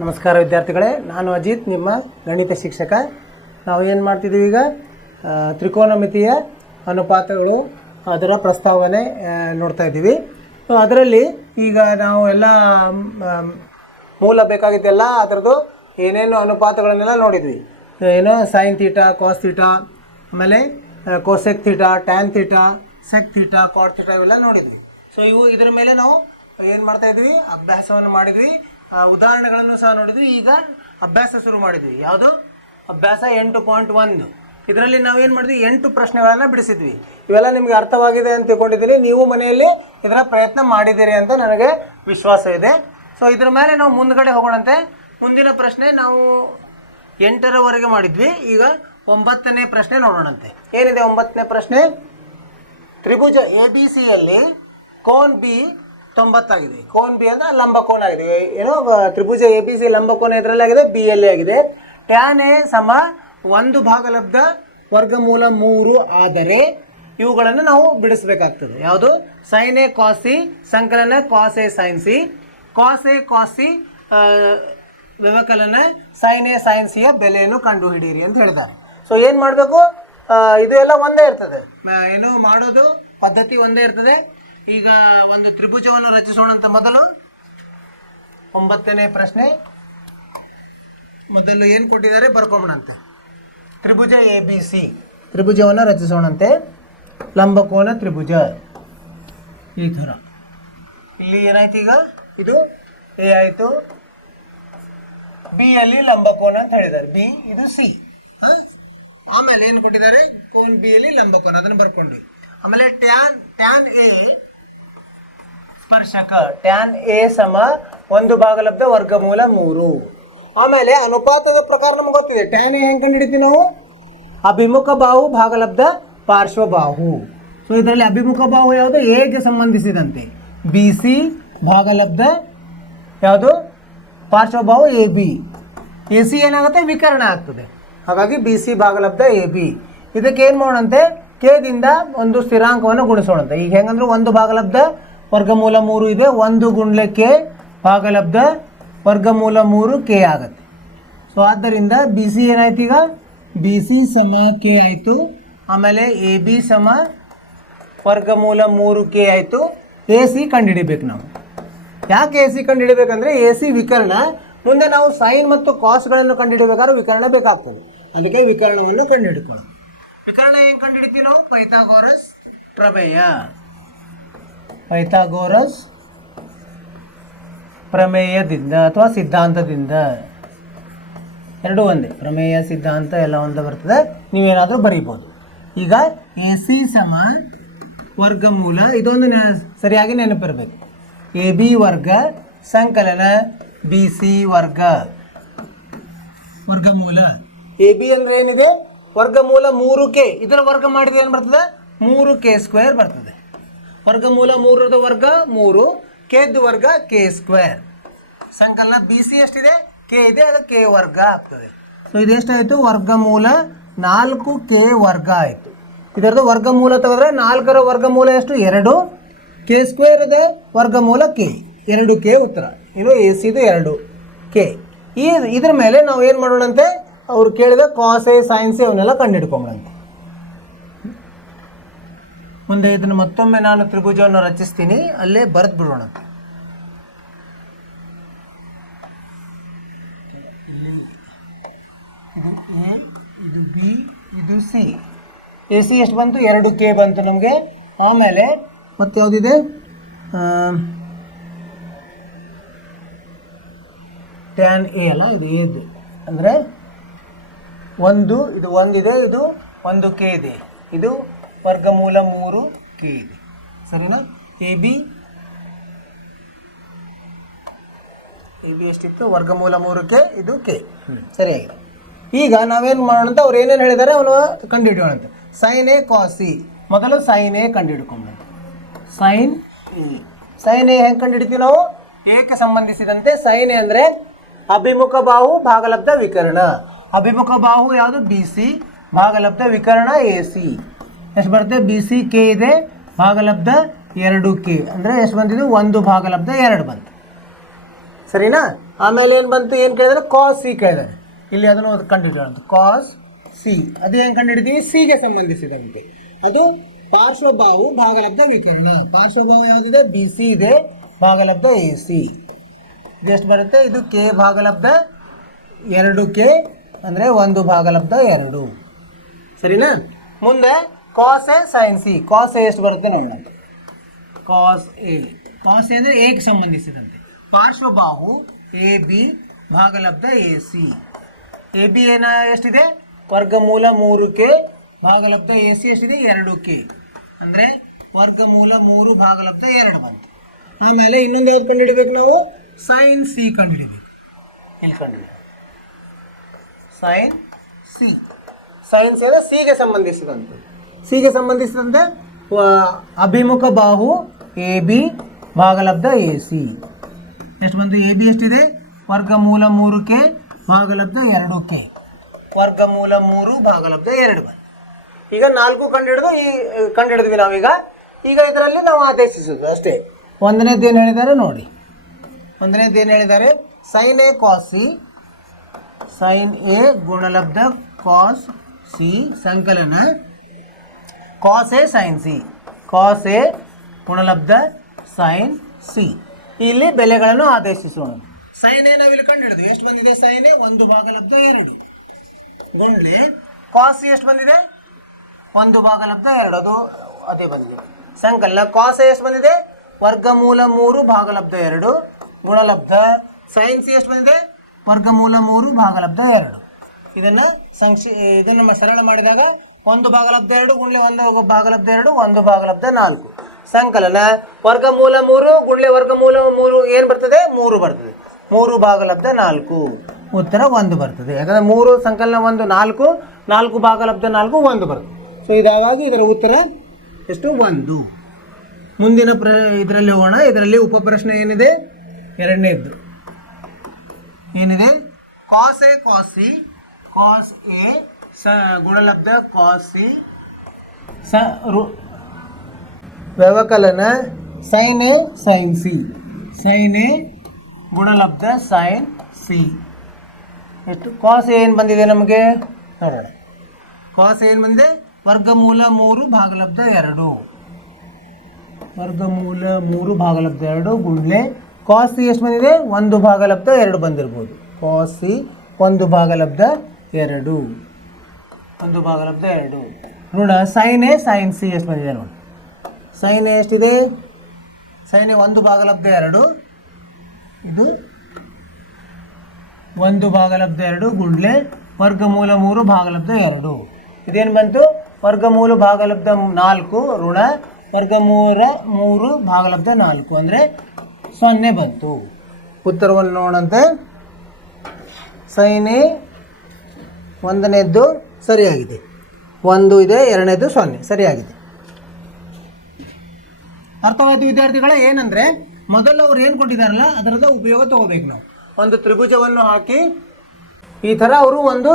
ನಮಸ್ಕಾರ ವಿದ್ಯಾರ್ಥಿಗಳೇ, ನಾನು ಅಜಿತ್, ನಿಮ್ಮ ಗಣಿತ ಶಿಕ್ಷಕ. ನಾವು ಏನು ಮಾಡ್ತಿದ್ದೀವಿ ಈಗ ತ್ರಿಕೋನಮಿತಿಯ ಅನುಪಾತಗಳು ಅದರ ಪ್ರಸ್ತಾವನೆ ನೋಡ್ತಾ ಇದ್ದೀವಿ. ಸೊ ಅದರಲ್ಲಿ ಈಗ ನಾವು ಎಲ್ಲ ಮೂಲ ಬೇಕಾಗಿದ್ದೆಲ್ಲ ಅದರದ್ದು ಏನೇನು ಅನುಪಾತಗಳನ್ನೆಲ್ಲ ನೋಡಿದ್ವಿ. ಏನೋ ಸೈನ್ ಥೀಟಾ, ಕಾಸ್ ಥೀಟಾ, ಆಮೇಲೆ cosec theta, tan theta, sec theta, cot theta ಇವೆಲ್ಲ ನೋಡಿದ್ವಿ. ಸೊ ಇದರ ಮೇಲೆ ನಾವು ಏನು ಮಾಡ್ತಾಯಿದ್ವಿ, ಅಭ್ಯಾಸವನ್ನು ಮಾಡಿದ್ವಿ, ಉದಾಹರಣೆಗಳನ್ನು ಸಹ ನೋಡಿದ್ವಿ. ಈಗ ಅಭ್ಯಾಸ ಶುರು ಮಾಡಿದ್ವಿ. ಯಾವುದು ಅಭ್ಯಾಸ 8.1. ಇದರಲ್ಲಿ ನಾವೇನು ಮಾಡಿದ್ವಿ, 8 ಪ್ರಶ್ನೆಗಳನ್ನು ಬಿಡಿಸಿದ್ವಿ. ಇವೆಲ್ಲ ನಿಮಗೆ ಅರ್ಥವಾಗಿದೆ ಅಂತ ತಿಳ್ಕೊಂಡಿದ್ದೀನಿ. ನೀವು ಮನೆಯಲ್ಲಿ ಇದರ ಪ್ರಯತ್ನ ಮಾಡಿದ್ದೀರಿ ಅಂತ ನನಗೆ ವಿಶ್ವಾಸ ಇದೆ. ಸೊ ಇದ್ರ ಮೇಲೆ ನಾವು ಮುಂದ್ಗಡೆ ಹೋಗೋಣಂತೆ. ಮುಂದಿನ ಪ್ರಶ್ನೆ ನಾವು 8ರವರೆಗೆ ಮಾಡಿದ್ವಿ. ಈಗ 9ನೇ ಪ್ರಶ್ನೆ ನೋಡೋಣಂತೆ. ಏನಿದೆ 9ನೇ ಪ್ರಶ್ನೆ? ತ್ರಿಭುಜ ABC-ಯಲ್ಲಿ ಕೋನ್ ಬಿ 90 ಆಗಿದೆ. ಕೋನ್ ಬಿ ಅಂದರೆ ಲಂಬಕೋನ ಆಗಿದೆ. ಏನೋ ತ್ರಿಭುಜ ABC ಲಂಬಕೋನ ಇದರಲ್ಲಾಗಿದೆ, ಬಿ ಯಲ್ಲಿ ಆಗಿದೆ. ಟ್ಯಾನ್ ಎ ಸಮ 1/ಲಬ್ಧ ವರ್ಗಮೂಲ 3 ಆದರೆ ಇವುಗಳನ್ನು ನಾವು ಬಿಡಿಸಬೇಕಾಗ್ತದೆ. ಯಾವುದು? ಸೈನ್ ಎ ಕಾಸ್ ಸಿ ಸಂಕಲನ cos A sine C, cos A cos C ವ್ಯವಕಲನ ಸೈನ್ ಎ ಸೈನ್ ಸಿಯ ಬೆಲೆಯನ್ನು ಕಂಡುಹಿಡಿಯಿರಿ ಅಂತ ಹೇಳಿದ್ದಾರೆ. ಸೊ ಏನು ಮಾಡಬೇಕು? ಇದು ಎಲ್ಲ ಒಂದೇ ಇರ್ತದೆ, ಏನು ಮಾಡೋದು ಪದ್ಧತಿ ಒಂದೇ ಇರ್ತದೆ. ಈಗ ಒಂದು ತ್ರಿಭುಜವನ್ನು ರಚಿಸೋಣಂತ. ಮೊದಲು 9ನೇ ಪ್ರಶ್ನೆ. ಮೊದಲು ಏನು ಕೊಟ್ಟಿದ್ದಾರೆ ಬರ್ಕೊಂಬಣಂತೆ. ತ್ರಿಭುಜ ABC ತ್ರಿಭುಜವನ್ನು ರಚಿಸೋಣಂತೆ. ಲಂಬಕೋನ ತ್ರಿಭುಜ ಈ ಥರ. ಇಲ್ಲಿ ಏನಾಯ್ತು, ಈಗ ಇದು ಎ ಆಯಿತು, ಬಿ ಯಲ್ಲಿ ಲಂಬಕೋನ ಅಂತ ಹೇಳಿದ್ದಾರೆ, ಬಿ ಇದು ಸಿ. ಆಮೇಲೆ ಏನು ಕೊಟ್ಟಿದ್ದಾರೆ? ಕೋನ್ ಬಿ ಯಲ್ಲಿ ಲಂಬಕೋನ, ಅದನ್ನು ಬರ್ಕೊಂಡ್ವಿ. ಆಮೇಲೆ ಟ್ಯಾನ್ ಎ ಸ್ಪರ್ಶಕ, ಟ್ಯಾನ್ ಎ ಸಮ 1/ಲಬ್ಧ ವರ್ಗಮೂಲ 3. ಆಮೇಲೆ ಅನುಪಾತದ ಪ್ರಕಾರ ನಮ್ಗೆ ಗೊತ್ತಿದೆ. ಟ್ಯಾನ್ ಎ ಹೆಂಗೆ ಕಂಡುಹಿಡಿತೀವಿ ನಾವು? ಅಭಿಮುಖ ಬಾಹು ಭಾಗಲಬ್ಧ ಪಾರ್ಶ್ವಬಾಹು. ಸೊ ಇದರಲ್ಲಿ ಅಭಿಮುಖ ಬಾಹು ಯಾವುದು? ಎಗೆ ಸಂಬಂಧಿಸಿದಂತೆ. ಬಿ ಸಿ ಭಾಗಲಬ್ಧ ಯಾವುದು? ಪಾರ್ಶ್ವಬಾಹು ಎ ಬಿ. ಎ ಸಿ ಏನಾಗುತ್ತೆ? ವಿಕರ್ಣ ಆಗ್ತದೆ. ಹಾಗಾಗಿ ಬಿ ಸಿ ಭಾಗಲಬ್ಧ ಎ ಬಿ. ಇದಕ್ಕೆ ಏನು ಮಾಡೋಣಂತೆ? ಕೆದಿಂದ ಒಂದು ಸ್ಥಿರಾಂಕವನ್ನು ಗುಣಿಸೋಣಂತೆ. ಈಗ ಹೆಂಗಂದ್ರೆ 1/ಲಬ್ಧ ವರ್ಗಮೂಲ 3 ಇದೆ, 1 ಗುಂಡ್ಲೆ ಕೆ ಭಾಗಲಬ್ಧ ವರ್ಗಮೂಲ 3 ಕೆ ಆಗುತ್ತೆ. ಸೊ ಆದ್ದರಿಂದ ಬಿ ಸಿ ಏನಾಯ್ತು? ಈಗ ಬಿ ಸಿ ಸಮ ಕೆ ಆಯಿತು. ಆಮೇಲೆ ಎ ಬಿ ಸಮ ವರ್ಗಮೂಲ 3 ಕೆ ಆಯಿತು. ಎ ಸಿ ಕಂಡುಹಿಡಿಬೇಕು ನಾವು. ಯಾಕೆ ಎ ಸಿ ಕಂಡುಹಿಡಬೇಕಂದ್ರೆ ಎ ಸಿ ವಿಕರ್ಣ. ಮುಂದೆ ನಾವು ಸೈನ್ ಮತ್ತು ಕಾಸ್ಗಳನ್ನು ಕಂಡುಹಿಡಬೇಕಾದ್ರೆ ವಿಕರ್ಣ ಬೇಕಾಗ್ತದೆ. ಅದಕ್ಕೆ ವಿಕರ್ಣವನ್ನು ಕಂಡುಹಿಡ್ಕೊಳ್ಳೋಣ. ವಿಕರ್ಣ ಹೆಂಗೆ ಕಂಡುಹಿಡಿತೀವಿ ನಾವು? ಪೈಥಾಗೋರಸ್ ಪ್ರಮೇಯ. ಪೈಥಾಗೋರಸ್ ಪ್ರಮೇಯದಿಂದ ಅಥವಾ ಸಿದ್ಧಾಂತದಿಂದ, ಎರಡೂ ಒಂದೇ. ಪ್ರಮೇಯ ಸಿದ್ಧಾಂತ ಎಲ್ಲ ಒಂದೇ ಬರ್ತದೆ. ನೀವೇನಾದರೂ ಬರೀಬೋದು. ಈಗ ಎ ಸಿ ಸಮ ವರ್ಗಮೂಲ, ಇದೊಂದು ಸರಿಯಾಗಿ ನೆನಪಿರಬೇಕು. ಎ ಬಿ ವರ್ಗ ಸಂಕಲನ ಬಿ ಸಿ ವರ್ಗ ವರ್ಗಮೂಲ. ಎ ಬಿ ಅಂದರೆ ಏನಿದೆ? ವರ್ಗಮೂಲ 3k. ಇದರ ವರ್ಗ ಮಾಡಿದ್ರೆ ಏನು ಬರ್ತದೆ? 3k² ಬರ್ತದೆ. ವರ್ಗಮೂಲ 3ರದ ವರ್ಗ 3, ಕೆದ್ದು ವರ್ಗ k². ಸಂಕಲನ ಬಿ ಸಿ ಎಷ್ಟಿದೆ? ಕೆ ಇದೆ, ಅದು ಕೆ ವರ್ಗ ಆಗ್ತದೆ. ಸೊ ಇದೆಷ್ಟಾಯಿತು? ವರ್ಗಮೂಲ 4k ವರ್ಗ ಆಯಿತು. ಇದರದ್ದು ವರ್ಗಮೂಲ ತೆಗೆದ್ರೆ 4ರ ವರ್ಗಮೂಲ ಎಷ್ಟು? 2. k² ವರ್ಗಮೂಲ ಕೆ, 2k ಉತ್ತರ. ಇನ್ನು ಎ ಸಿದು 2k. ಇದ್ರ ಮೇಲೆ ನಾವು ಏನು ಮಾಡೋಣಂತೆ? ಅವ್ರು ಕೇಳಿದ ಕಾಸ್ ಎ ಸೈನ್ ಸಿ ಅವನ್ನೆಲ್ಲ ಕಂಡುಹಿಡ್ಕೊಂಬಂತೆ. ಮುಂದೆ ಇದನ್ನು ಮತ್ತೊಮ್ಮೆ ನಾನು ತ್ರಿಭುಜವನ್ನು ರಚಿಸ್ತೀನಿ, ಅಲ್ಲೇ ಬರೆದು ಬಿಡೋಣಂತೆ. ಇದು ಎ, ಇದು ಬಿ, ಇದು ಸಿ. ಎ ಸಿ ಎಷ್ಟು ಬಂತು? 2k ಬಂತು ನಮಗೆ. ಆಮೇಲೆ ಮತ್ತೆ ಯಾವುದಿದೆ? ಟ್ಯಾನ್ ಎ ಅಲ್ಲ, ಇದು ಎದು ಅಂದರೆ 1, ಇದು 1 ಇದೆ, ಇದು 1k ಇದೆ, ಇದು ವರ್ಗಮೂಲ 3k ಇದೆ. ಸರಿನಾ? ಎ ಬಿ ಎಷ್ಟಿತ್ತು? ವರ್ಗಮೂಲ 3k, ಇದು ಕೆ. ಸರಿಯಾಗಿದೆ. ಈಗ ನಾವೇನು ಮಾಡೋಣ ಅಂತ ಅವ್ರು ಏನೇನು ಹೇಳಿದ್ದಾರೆ ಅವನು ಕಂಡುಹಿಡಿಯೋಣಂತೆ. Sine A cos C. ಮೊದಲು ಸೈನ್ ಎ ಕಂಡುಹಿಡ್ಕೊಂಬ. ಸೈನ್ ಎ ಹೆಂಗೆ ಕಂಡುಹಿಡ್ತೀವಿ ನಾವು? ಏಕೆ ಸಂಬಂಧಿಸಿದಂತೆ. ಸೈನ್ ಎ ಅಂದರೆ ಅಭಿಮುಖ ಬಾಹು ಭಾಗಲಬ್ಧ ವಿಕರ್ಣ. ಅಭಿಮುಖ ಬಾಹು ಯಾವುದು? ಬಿ ಸಿ ಭಾಗಲಬ್ಧ ವಿಕರ್ಣ ಎ ಸಿ. ಎಷ್ಟು ಬರುತ್ತೆ? ಬಿ ಸಿ ಕೆ ಇದೆ, ಭಾಗಲಬ್ಧ 2k ಅಂದರೆ ಎಷ್ಟು ಬಂದಿದೆ? 1/2 ಬಂತು. ಸರಿನಾ? ಆಮೇಲೆ ಏನು ಬಂತು, ಏನು ಕೇಳಿದ್ರೆ ಕಾಸ್ ಸಿ ಕೇಳಿದಾರೆ. ಇಲ್ಲಿ ಅದನ್ನು ಕಂಡುಹಿಡಿಯೋಣ. ಕಾಸ್ ಸಿ ಅದು ಏನು ಕಂಡುಹಿಡಿದೀವಿ, ಸಿಗೆ ಸಂಬಂಧಿಸಿದಂತೆ. ಅದು ಪಾರ್ಶ್ವಬಾಹು ಭಾಗಲಬ್ಧ ವಿಕರ್ಣ. ಪಾರ್ಶ್ವಬಾಹು ಯಾವುದಿದೆ, ಬಿ ಸಿ ಇದೆ, ಭಾಗಲಬ್ಧ ಎ ಸಿ. ಇದೆಷ್ಟು ಬರುತ್ತೆ, ಇದು ಕೆ ಭಾಗಲಬ್ಧ 2K ಅಂದರೆ 1 ಭಾಗಲಬ್ಧ 2. ಸರಿನಾ? ಮುಂದೆ cos A sine C. Cos A ಎಷ್ಟು ಬರುತ್ತೆ ನೋಡೋಣ. ಕಾಸ್ ಎ ಅಂದರೆ ಎಗೆ ಸಂಬಂಧಿಸಿದಂತೆ. ಪಾರ್ಶ್ವಬಾಹು ಎ ಬಿ ಭಾಗಲಬ್ಧ ಎ ಸಿ. ಎ ಬಿ ಎಷ್ಟಿದೆ, ವರ್ಗಮೂಲ 3K, ಭಾಗಲಬ್ಧ ಎ ಸಿ ಎಷ್ಟಿದೆ, 2K. ಅಂದರೆ ವರ್ಗಮೂಲ 3 ಭಾಗಲಬ್ಧ 2 ಬಂತು. ಆಮೇಲೆ ಇನ್ನೊಂದು ಯಾವ್ದು ಕಂಡುಹಿಡಿಬೇಕು ನಾವು, ಸೈನ್ ಸಿ ಕಂಡುಹಿಡಿಬೇಕು. ಇಲ್ಲಿ ಕಂಡುಹಿಡಿಬೇಕು ಸೈನ್ ಸಿ. ಸೈನ್ ಸಿ ಅಂದರೆ ಸಿಗೆ ಸಂಬಂಧಿಸಿದಂತೆ. ಸಿಗೆ ಸಂಬಂಧಿಸಿದಂತೆ ಅಭಿಮುಖ ಬಾಹು ಎ ಬಿ ಭಾಗಲಬ್ಧ ಎ ಸಿ. ಎಷ್ಟು ಬಂತು, ಎ ಬಿ ಎಷ್ಟಿದೆ, ವರ್ಗಮೂಲ 3K, ಭಾಗಲಬ್ಧ 2K. ವರ್ಗಮೂಲ 3 ಭಾಗಲಬ್ಧ 2 ಬಂತು. ಈಗ 4 ಕಂಡುಹಿಡಿದ್ವಿ ನಾವೀಗ. ಈಗ ಇದರಲ್ಲಿ ನಾವು ಆದೇಶಿಸೋದು ಅಷ್ಟೇ. ಒಂದನೇದು ಏನು ಹೇಳಿದ್ದಾರೆ ನೋಡಿ. ಒಂದನೇದು ಏನು ಹೇಳಿದ್ದಾರೆ, sine A cos C. Sine A ಗುಣಲಬ್ಧ ಕಾಸ್ ಸಿ ಸಂಕಲನ cos A sine C. Cos A ಗುಣಲಬ್ಧ ಸೈನ್ ಸಿ. ಇಲ್ಲಿ ಬೆಲೆಗಳನ್ನು ಆದೇಶಿಸೋಣ. ಸೈನ್ ಎ ನಾವಿಲ್ಲಿ ಕಂಡುಹಿಡಿದ್ವಿ. ಎಷ್ಟು ಬಂದಿದೆ, ಸೈನ್ ಎ 1 ಭಾಗಲಬ್ಧ 2 ಗುಣಲೆ ಕಾಸ್ ಸಿ ಎಷ್ಟು ಬಂದಿದೆ, 1 ಭಾಗಲಬ್ಧ 2. ಅದು ಅದೇ ಬಂದಿದೆ. ಸಂಕಲನ ಕಾಸ್ ಎ ಎಷ್ಟು ಬಂದಿದೆ, ವರ್ಗಮೂಲ 3 ಭಾಗಲಬ್ಧ 2 ಗುಣಲಬ್ಧ ಸೈನ್ ಸಿ ಎಷ್ಟು ಬಂದಿದೆ, ವರ್ಗಮೂಲ 3 ಭಾಗಲಬ್ಧ 2. ಇದನ್ನು ಸರಳ ಮಾಡಿದಾಗ 1 ಭಾಗಲಬ್ಧ 2 ಗುಣಲೆ 1 ಭಾಗಲಬ್ಧ 2 1 ಭಾಗಲಬ್ಧ 4. ಸಂಕಲನ ವರ್ಗಮೂಲ 3 ಗುಣಲೆ ವರ್ಗಮೂಲ 3 ಏನು ಬರ್ತದೆ, 3 ಬರ್ತದೆ. 3 ಭಾಗಲಬ್ಧ 4 ಉತ್ತರ 1 ಬರ್ತದೆ. ಯಾಕಂದರೆ 3 ಸಂಕಲನ 1 4, 4 ಭಾಗಲಬ್ಧ 4 1 ಬರ್ತದೆ. ಸೊ ಇದಾಗಿ ಇದರ ಉತ್ತರ ಎಷ್ಟು, 1. ಮುಂದಿನ ಇದರಲ್ಲಿ ಹೋಗೋಣ. ಇದರಲ್ಲಿ ಉಪಪ್ರಶ್ನೆ ಏನಿದೆ, ಎರಡನೇದ್ದು ಏನಿದೆ, cos A cos C. Cos A ಗುಣಲಬ್ಧ ಕಾಸ್ ಸಿ ವ್ಯವಕಲನ sine A sine C. Sine A ಗುಣಲಬ್ಧ ಸೈನ್ ಸಿ ಎಷ್ಟು, ಕಾಸ್ ಏನು ಬಂದಿದೆ ನಮಗೆ ನೋಡೋಣ. ಕಾಸ್ ಏನು ಬಂದಿದೆ, ವರ್ಗಮೂಲ 3 ಭಾಗಲಬ್ಧ 2. ವರ್ಗಮೂಲ 3 ಭಾಗಲಬ್ಧ 2 ಗುಣಲೆ ಕಾಸ್ ಸಿ ಎಷ್ಟು ಬಂದಿದೆ, 1 ಭಾಗಲಬ್ಧ 2 ಬಂದಿರ್ಬೋದು. ಕಾಸ್ ಸಿ 1 ಭಾಗಲಬ್ಧ 2. 1 ಭಾಗಲಬ್ಧ 2 ನೋಡ. ಸೈನ್ ಎ ಸೈನ್ ಸಿ ಎಷ್ಟು ಬಂದಿದೆ ನೋಡಿ. ಸೈನ್ ಎ ಎಷ್ಟಿದೆ, ಸೈನ್ ಎ 1 ಭಾಗಲಬ್ಧ 2. ಇದು 1 ಭಾಗಲಬ್ಧ 2 ಗುಣಲೆ ವರ್ಗಮೂಲ 3 ಭಾಗಲಬ್ಧ 2. ಇದೇನು ಬಂತು, ವರ್ಗಮೂಲ ಭಾಗಲಬ್ಧ 4 ಋಣ ವರ್ಗಮೂಲ 3 ಭಾಗಲಬ್ಧ 4 ಅಂದರೆ 0 ಬಂತು. ಉತ್ತರವನ್ನು ನೋಡಂತೆ. ಸೈನ್ ಎ ಒಂದನೇದ್ದು ಸರಿಯಾಗಿದೆ, 1 ಇದೆ, ಎರಡನೇದು 0 ಸರಿಯಾಗಿದೆ. ಅರ್ಥವಾದ ವಿದ್ಯಾರ್ಥಿಗಳ ಏನಂದರೆ, ಮೊದಲು ಅವ್ರು ಏನು ಕೊಟ್ಟಿದ್ದಾರಲ್ಲ ಅದರದ ಉಪಯೋಗ ತಗೋಬೇಕು ನಾವು. ಒಂದು ತ್ರಿಭುಜವನ್ನು ಹಾಕಿ ಈ ಥರ ಅವರು ಒಂದು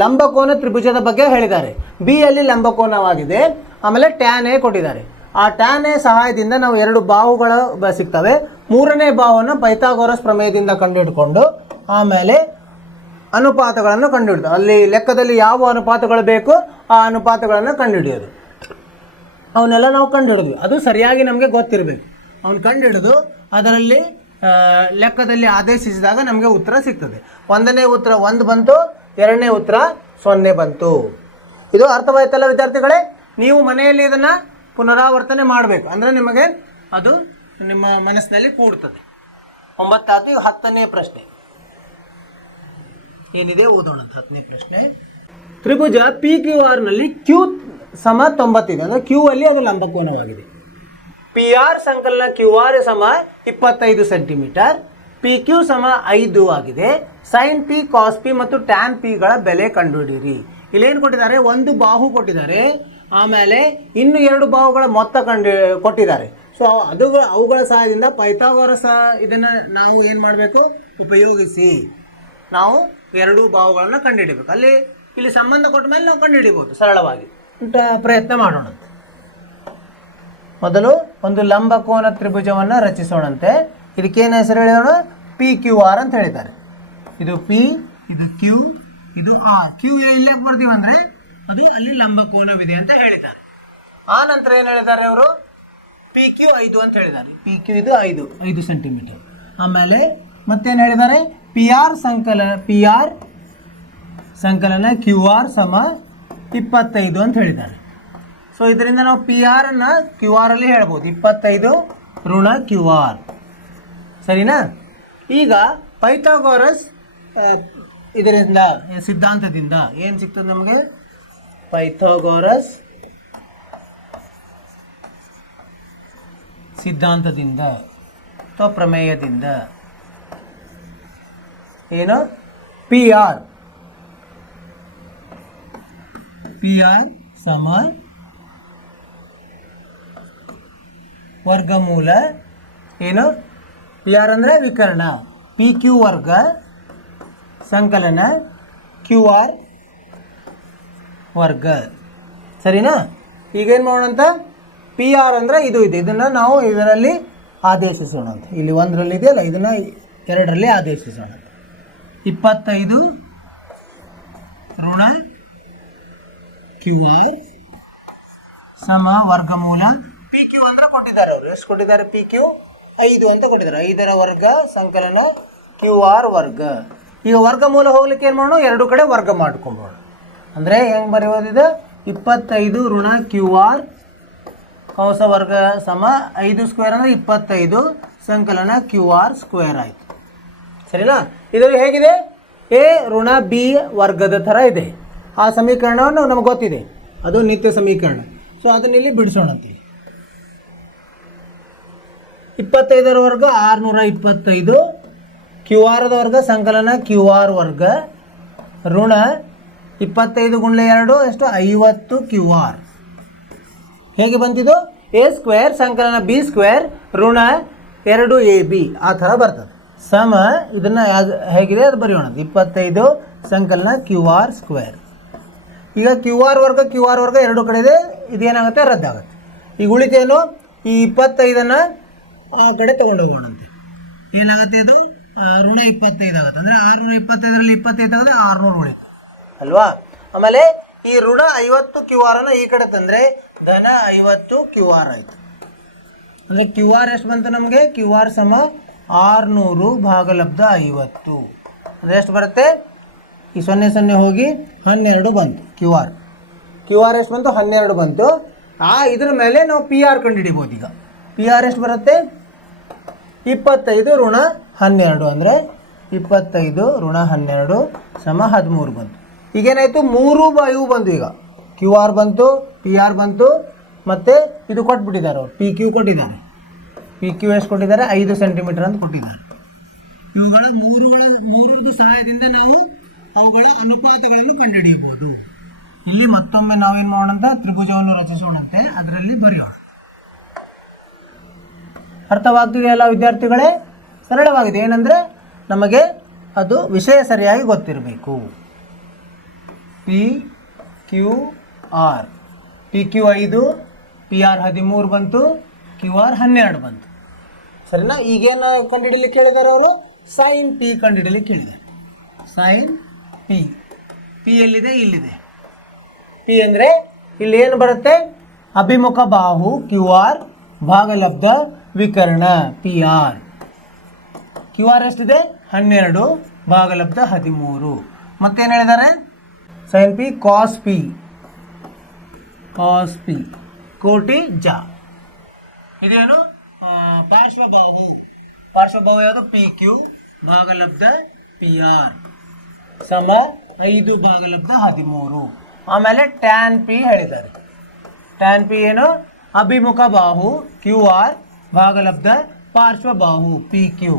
ಲಂಬಕೋನ ತ್ರಿಭುಜದ ಬಗ್ಗೆ ಹೇಳಿದ್ದಾರೆ. ಬಿ ಯಲ್ಲಿ ಲಂಬಕೋನವಾಗಿದೆ. ಆಮೇಲೆ ಟ್ಯಾನ್ ಎ ಕೊಟ್ಟಿದ್ದಾರೆ. ಆ ಟ್ಯಾನ್ ಎ ಸಹಾಯದಿಂದ ನಾವು 2 ಬಾಹುಗಳು ಸಿಗ್ತವೆ. 3ನೇ ಬಾಹುವನ್ನು ಪೈಥಾಗೋರಸ್ ಪ್ರಮೇಯದಿಂದ ಕಂಡುಹಿಡ್ಕೊಂಡು ಆಮೇಲೆ ಅನುಪಾತಗಳನ್ನು ಕಂಡುಹಿಡಿದು, ಅಲ್ಲಿ ಲೆಕ್ಕದಲ್ಲಿ ಯಾವ ಅನುಪಾತಗಳು ಬೇಕು ಆ ಅನುಪಾತಗಳನ್ನು ಕಂಡುಹಿಡಿಯೋದು. ಅವನ್ನೆಲ್ಲ ನಾವು ಕಂಡುಹಿಡಿದ್ವಿ. ಅದು ಸರಿಯಾಗಿ ನಮಗೆ ಗೊತ್ತಿರಬೇಕು. ಅವನು ಕಂಡುಹಿಡಿದು ಅದರಲ್ಲಿ ಲೆಕ್ಕದಲ್ಲಿ ಆದೇಶಿಸಿದಾಗ ನಮಗೆ ಉತ್ತರ ಸಿಗ್ತದೆ. 1ನೇ ಉತ್ತರ 1 ಬಂತು, 2ನೇ ಉತ್ತರ 0 ಬಂತು. ಇದು ಅರ್ಥವಾಯ್ತಲ್ಲ ವಿದ್ಯಾರ್ಥಿಗಳೇ? ನೀವು ಮನೆಯಲ್ಲಿ ಇದನ್ನು ಪುನರಾವರ್ತನೆ ಮಾಡಬೇಕು. ಅಂದರೆ ನಿಮಗೆ ಅದು ನಿಮ್ಮ ಮನಸ್ಸಿನಲ್ಲಿ ಕೂಡ್ತದೆ. 9 ಆಯ್ತು. 10ನೇ ಪ್ರಶ್ನೆ ಏನಿದೆ ಓದೋಣ. 10ನೇ ಪ್ರಶ್ನೆ, ತ್ರಿಭುಜ ಪಿ ಕ್ಯೂ ಆರ್ನಲ್ಲಿ ಕ್ಯೂ ಸಮ 90 ಇದೆ. ಅಂದರೆ ಕ್ಯೂ ಅಲ್ಲಿ ಅದು ಲಂಬಕೋನವಾಗಿದೆ. ಪಿ ಆರ್ ಸಂಕಲನ ಕ್ಯೂ ಆರ್ ಸಮ 25 ಸೆಂಟಿಮೀಟರ್. ಪಿ ಕ್ಯೂ ಸಮ 5 ಆಗಿದೆ. ಸೈನ್ ಪಿ, ಕಾಸ್ ಪಿ ಮತ್ತು ಟ್ಯಾನ್ ಪಿಗಳ ಬೆಲೆ ಕಂಡುಹಿಡಿಯಿರಿ. ಇಲ್ಲೇನು ಕೊಟ್ಟಿದ್ದಾರೆ, 1 ಬಾಹು ಕೊಟ್ಟಿದ್ದಾರೆ. ಆಮೇಲೆ ಇನ್ನು 2 ಬಾಹುಗಳ ಮೊತ್ತ ಕೊಟ್ಟಿದ್ದಾರೆ. ಸೊ ಅವುಗಳ ಸಹಾಯದಿಂದ ಪೈಥಾಗೋರಸ್ ಇದನ್ನು ನಾವು ಏನು ಮಾಡಬೇಕು, ಉಪಯೋಗಿಸಿ ನಾವು 2 ಬಾಹುಗಳನ್ನು ಕಂಡುಹಿಡಿಬೇಕು. ಇಲ್ಲಿ ಸಂಬಂಧ ಕೊಟ್ಟ ಮೇಲೆ ನಾವು ಕಂಡುಹಿಡಿಬೋದು ಸರಳವಾಗಿ. ಪ್ರಯತ್ನ ಮಾಡೋಣ. ಮೊದಲು ಒಂದು ಲಂಬಕೋನ ತ್ರಿಭುಜವನ್ನು ರಚಿಸೋಣಂತೆ. ಇದಕ್ಕೇನು ಹೆಸರು ಹೇಳೋಣ, ಪಿ ಕ್ಯೂ ಆರ್ ಅಂತ ಹೇಳಿದ್ದಾರೆ. ಇದು ಪಿ, ಇದು ಕ್ಯೂ, ಇದು ಆರ್. ಕ್ಯೂ ಇಲ್ಲೇ ಬರ್ತೀವಿ ಅಂದರೆ ಅದು ಅಲ್ಲಿ ಲಂಬಕೋನವಿದೆ ಅಂತ ಹೇಳಿದ್ದಾರೆ. ಆ ನಂತರ ಏನು ಹೇಳಿದ್ದಾರೆ ಅವರು? ಪಿ ಕ್ಯೂ 5 ಅಂತ ಹೇಳಿದ್ದಾರೆ. ಪಿ ಕ್ಯೂ ಇದು 5 ಸೆಂಟಿಮೀಟರ್. ಆಮೇಲೆ ಮತ್ತೇನು ಹೇಳಿದ್ದಾರೆ? ಪಿ ಆರ್ ಸಂಕಲನ ಕ್ಯೂ ಆರ್ ಸಮ 25 ಅಂತ ಹೇಳಿದ್ದಾರೆ. ಸೊ ಇದರಿಂದ ನಾವು ಪಿ ಆರ್ ಅನ್ನು ಕ್ಯೂ ಆರ್ ಅಲ್ಲಿ ಹೇಳ್ಬೋದು, 25 ಋಣ ಕ್ಯೂ ಆರ್. ಸರಿನಾ? ಈಗ ಪೈಥಾಗೋರಸ್ ಇದರಿಂದ ಸಿದ್ಧಾಂತದಿಂದ ಏನು ಸಿಗ್ತದೆ ನಮಗೆ? ಪೈಥಾಗೋರಸ್ ಸಿದ್ಧಾಂತದಿಂದ ಅಥವಾ ಪ್ರಮೇಯದಿಂದ ಏನು? ಪಿ ಆರ್ ಸಮ ವರ್ಗಮೂಲ ಏನು? ಪಿ ಆರ್ ಅಂದರೆ ವಿಕರ್ಣ, ಪಿ ಕ್ಯೂ ವರ್ಗ ಸಂಕಲನ ಕ್ಯೂ ಆರ್ ವರ್ಗ. ಸರಿನಾ? ಈಗೇನು ಮಾಡೋಣ ಅಂತ? ಪಿ ಆರ್ ಅಂದರೆ ಇದು ಇದೆ, ಇದನ್ನು ನಾವು ಇದರಲ್ಲಿ ಆದೇಶಿಸೋಣ ಅಂತ. ಇಲ್ಲಿ 1ರಲ್ಲಿ ಇದೆಯಲ್ಲ, ಇದನ್ನು 2ರಲ್ಲಿ ಆದೇಶಿಸೋಣ. 25 ಋಣ ಕ್ಯೂ ಆರ್ ಸಮ ವರ್ಗಮೂಲ ಪಿ ಕ್ಯೂ ಅಂದರೆ ಕೊಟ್ಟಿದ್ದಾರೆ ಅವರು. ಎಷ್ಟು ಕೊಟ್ಟಿದ್ದಾರೆ? ಪಿ ಕ್ಯೂ 5 ಅಂತ ಕೊಟ್ಟಿದ್ದಾರೆ. 5ರ ವರ್ಗ ಸಂಕಲನ ಕ್ಯೂ ಆರ್ ವರ್ಗ. ಈಗ ವರ್ಗಮೂಲ ಹೋಗ್ಲಿಕ್ಕೆ ಏನು ಮಾಡೋಣ? 2 ಕಡೆ ವರ್ಗ ಮಾಡ್ಕೊಂಬೋಣ. ಅಂದರೆ ಹೆಂಗೆ ಬರೆಯೋದಿದೆ? 25 ಋಣ ಕ್ಯೂ ಆರ್ ಕಂಸ ವರ್ಗ ಸಮ 5 ಸ್ಕ್ವೇರ್ ಅಂದರೆ 25 ಸಂಕಲನ ಕ್ಯೂ ಆರ್ ಸ್ಕ್ವೇರ್ ಆಯಿತು. ಸರಿನಾ? ಇದರಲ್ಲಿ ಹೇಗಿದೆ? ಎ ಋಣ ಬಿ ವರ್ಗದ ಥರ ಇದೆ. ಆ ಸಮೀಕರಣವನ್ನು ನಮಗೆ ಗೊತ್ತಿದೆ, ಅದು ನಿತ್ಯ ಸಮೀಕರಣ. ಸೊ ಅದನ್ನ ಇಲ್ಲಿ ಬಿಡಿಸೋಣಂತೆ. 25ರ ವರ್ಗ 625, ಕ್ಯೂ ಆರ್ದ ವರ್ಗ ಸಂಕಲನ ಕ್ಯೂ ಆರ್ ವರ್ಗ ಋಣ 25 ಗುಣಲೆ 2 ಎಷ್ಟು? 50 ಕ್ಯೂ ಆರ್. ಹೇಗೆ ಬಂತಿದ್ದು? ಎ ಸ್ಕ್ವೇರ್ ಸಂಕಲನ ಬಿ ಸ್ಕ್ವೇರ್ ಋಣ 2ab ಆ ಥರ ಬರ್ತದೆ. ಸಮ ಇದನ್ನು ಹೇಗಿದೆ ಅದು ಬರೆಯೋಣ. 25 ಸಂಕಲನ ಕ್ಯೂ ಆರ್ ಸ್ಕ್ವೇರ್. ಈಗ ಕ್ಯೂ ಆರ್ ವರ್ಗ 2 ಕಡೆ ಇದೆ, ಇದೇನಾಗುತ್ತೆ? ರದ್ದಾಗುತ್ತೆ. ಈಗ ಉಳಿತೇನು? ಈ 25ನ್ನು ಆ ಕಡೆ ತೊಗೊಂಡೋಗೋಣಂತೆ. ಏನಾಗುತ್ತೆ? ಇದು ಋಣ 25 ಆಗುತ್ತೆ. ಅಂದರೆ 625ರಲ್ಲಿ 25 ತೆಗೆದ್ರೆ 600 ಉಳಿತು ಅಲ್ವಾ? ಆಮೇಲೆ ಈ ಋಣ 50 ಕ್ಯೂ ಆರ್ ಅನ್ನು ಈ ಕಡೆ ತಂದರೆ ಧನ 50 ಕ್ಯೂ ಆರ್ ಆಯಿತು. ಅಂದರೆ ಕ್ಯೂ ಆರ್ ಎಷ್ಟು ಬಂತು ನಮಗೆ? ಕ್ಯೂ ಆರ್ ಸಮ 600 ಭಾಗಲಬ್ಧ 50. ಅಂದರೆ ಎಷ್ಟು ಬರುತ್ತೆ? ಈ 0 ಹೋಗಿ 12 ಬಂತು. ಕ್ಯೂ ಆರ್ ಎಷ್ಟು ಬಂತು? 12 ಬಂತು. ಇದ್ರ ಮೇಲೆ ನಾವು ಪಿ ಆರ್ ಕಂಡುಹಿಡಿಬೋದು. ಈಗ ಪಿ ಆರ್ ಎಷ್ಟು ಬರುತ್ತೆ? 25 ಋಣ 12 ಅಂದರೆ 25 ಋಣ 12 ಸಮ 13 ಬಂತು. ಈಗೇನಾಯಿತು? 3/5 ಬಂತು. ಈಗ ಕ್ಯೂ ಆರ್ ಬಂತು, ಪಿ ಆರ್ ಬಂತು, ಮತ್ತು ಇದು ಕೊಟ್ಬಿಟ್ಟಿದ್ದಾರೆ ಅವರು, ಪಿ ಕ್ಯೂ ಕೊಟ್ಟಿದ್ದಾರೆ. ಪಿ ಕ್ಯೂ ಎಷ್ಟು ಕೊಟ್ಟಿದ್ದಾರೆ? 5 ಸೆಂಟಿಮೀಟರ್ ಅಂತ ಕೊಟ್ಟಿದ್ದಾರೆ. ಇವುಗಳ ಮೂರರದ್ದು ಸಹಾಯದಿಂದ ನಾವು ಅವುಗಳ ಅನುಪಾತಗಳನ್ನು ಕಂಡುಹಿಡಿಯಬಹುದು. ಇಲ್ಲಿ ಮತ್ತೊಮ್ಮೆ ನಾವೇನು ಮಾಡೋಣ ಅಂತ? ತ್ರಿಭುಜವನ್ನು ರಚಿಸೋಣಂತೆ, ಅದರಲ್ಲಿ ಬರೆಯೋಣ. ಅರ್ಥವಾಗ್ತಿದೆಯಲ್ಲ ವಿದ್ಯಾರ್ಥಿಗಳೇ? ಸರಳವಾಗಿದೆ. ಏನಂದರೆ ನಮಗೆ ಅದು ವಿಷಯ ಸರಿಯಾಗಿ ಗೊತ್ತಿರಬೇಕು. P Q R, P Q 5, P R 13 ಬಂತು, ಕ್ಯೂ ಆರ್ 12 ಬಂತು. ಸರಿನಾ? ಈಗೇನು ಕಂಡುಹಿಡಲಿಕ್ಕೆ ಹೇಳಿದ್ದಾರೆ ಅವರು? ಸೈನ್ ಪಿ ಕಂಡುಹಿಡಲಿಕ್ಕೆ ಹೇಳಿದ್ದಾರೆ. Sign P. ಪಿ ಎಲ್ಲಿದೆ? ಇಲ್ಲಿದೆ. ಪಿ ಅಂದರೆ ಇಲ್ಲಿ ಏನು ಬರುತ್ತೆ? ಅಭಿಮುಖ ಬಾಹು ಕ್ಯೂ ಆರ್ ಭಾಗಲಬ್ಧ ವಿಕರ್ಣ ಪಿ ಆರ್. ಕ್ಯೂ ಆರ್ ಎಷ್ಟಿದೆ? 12 ಭಾಗಲಬ್ಧ 13. ಮತ್ತೇನು ಹೇಳಿದ್ದಾರೆ? ಸೈನ್ ಪಿ ಕಾಸ್ ಪಿ ಕೋಟಿ ಜ. ಇದೇನು? ಪಾರ್ಶ್ವಬಾಹು ಯಾವುದು? ಪಿ ಕ್ಯೂ ಭಾಗಲಬ್ಧ ಪಿ ಆರ್ ಸಮ 5 ಭಾಗಲಬ್ಧ 13. ಆಮೇಲೆ ಟ್ಯಾನ್ ಪಿ ಹೇಳಿದ್ದಾರೆ. ಟ್ಯಾನ್ ಪಿ ಏನು? ಅಭಿಮುಖ ಬಾಹು ಕ್ಯೂ ಆರ್ ಭಾಗಲಬ್ಧ ಪಾರ್ಶ್ವಬಾಹು ಪಿ ಕ್ಯೂ.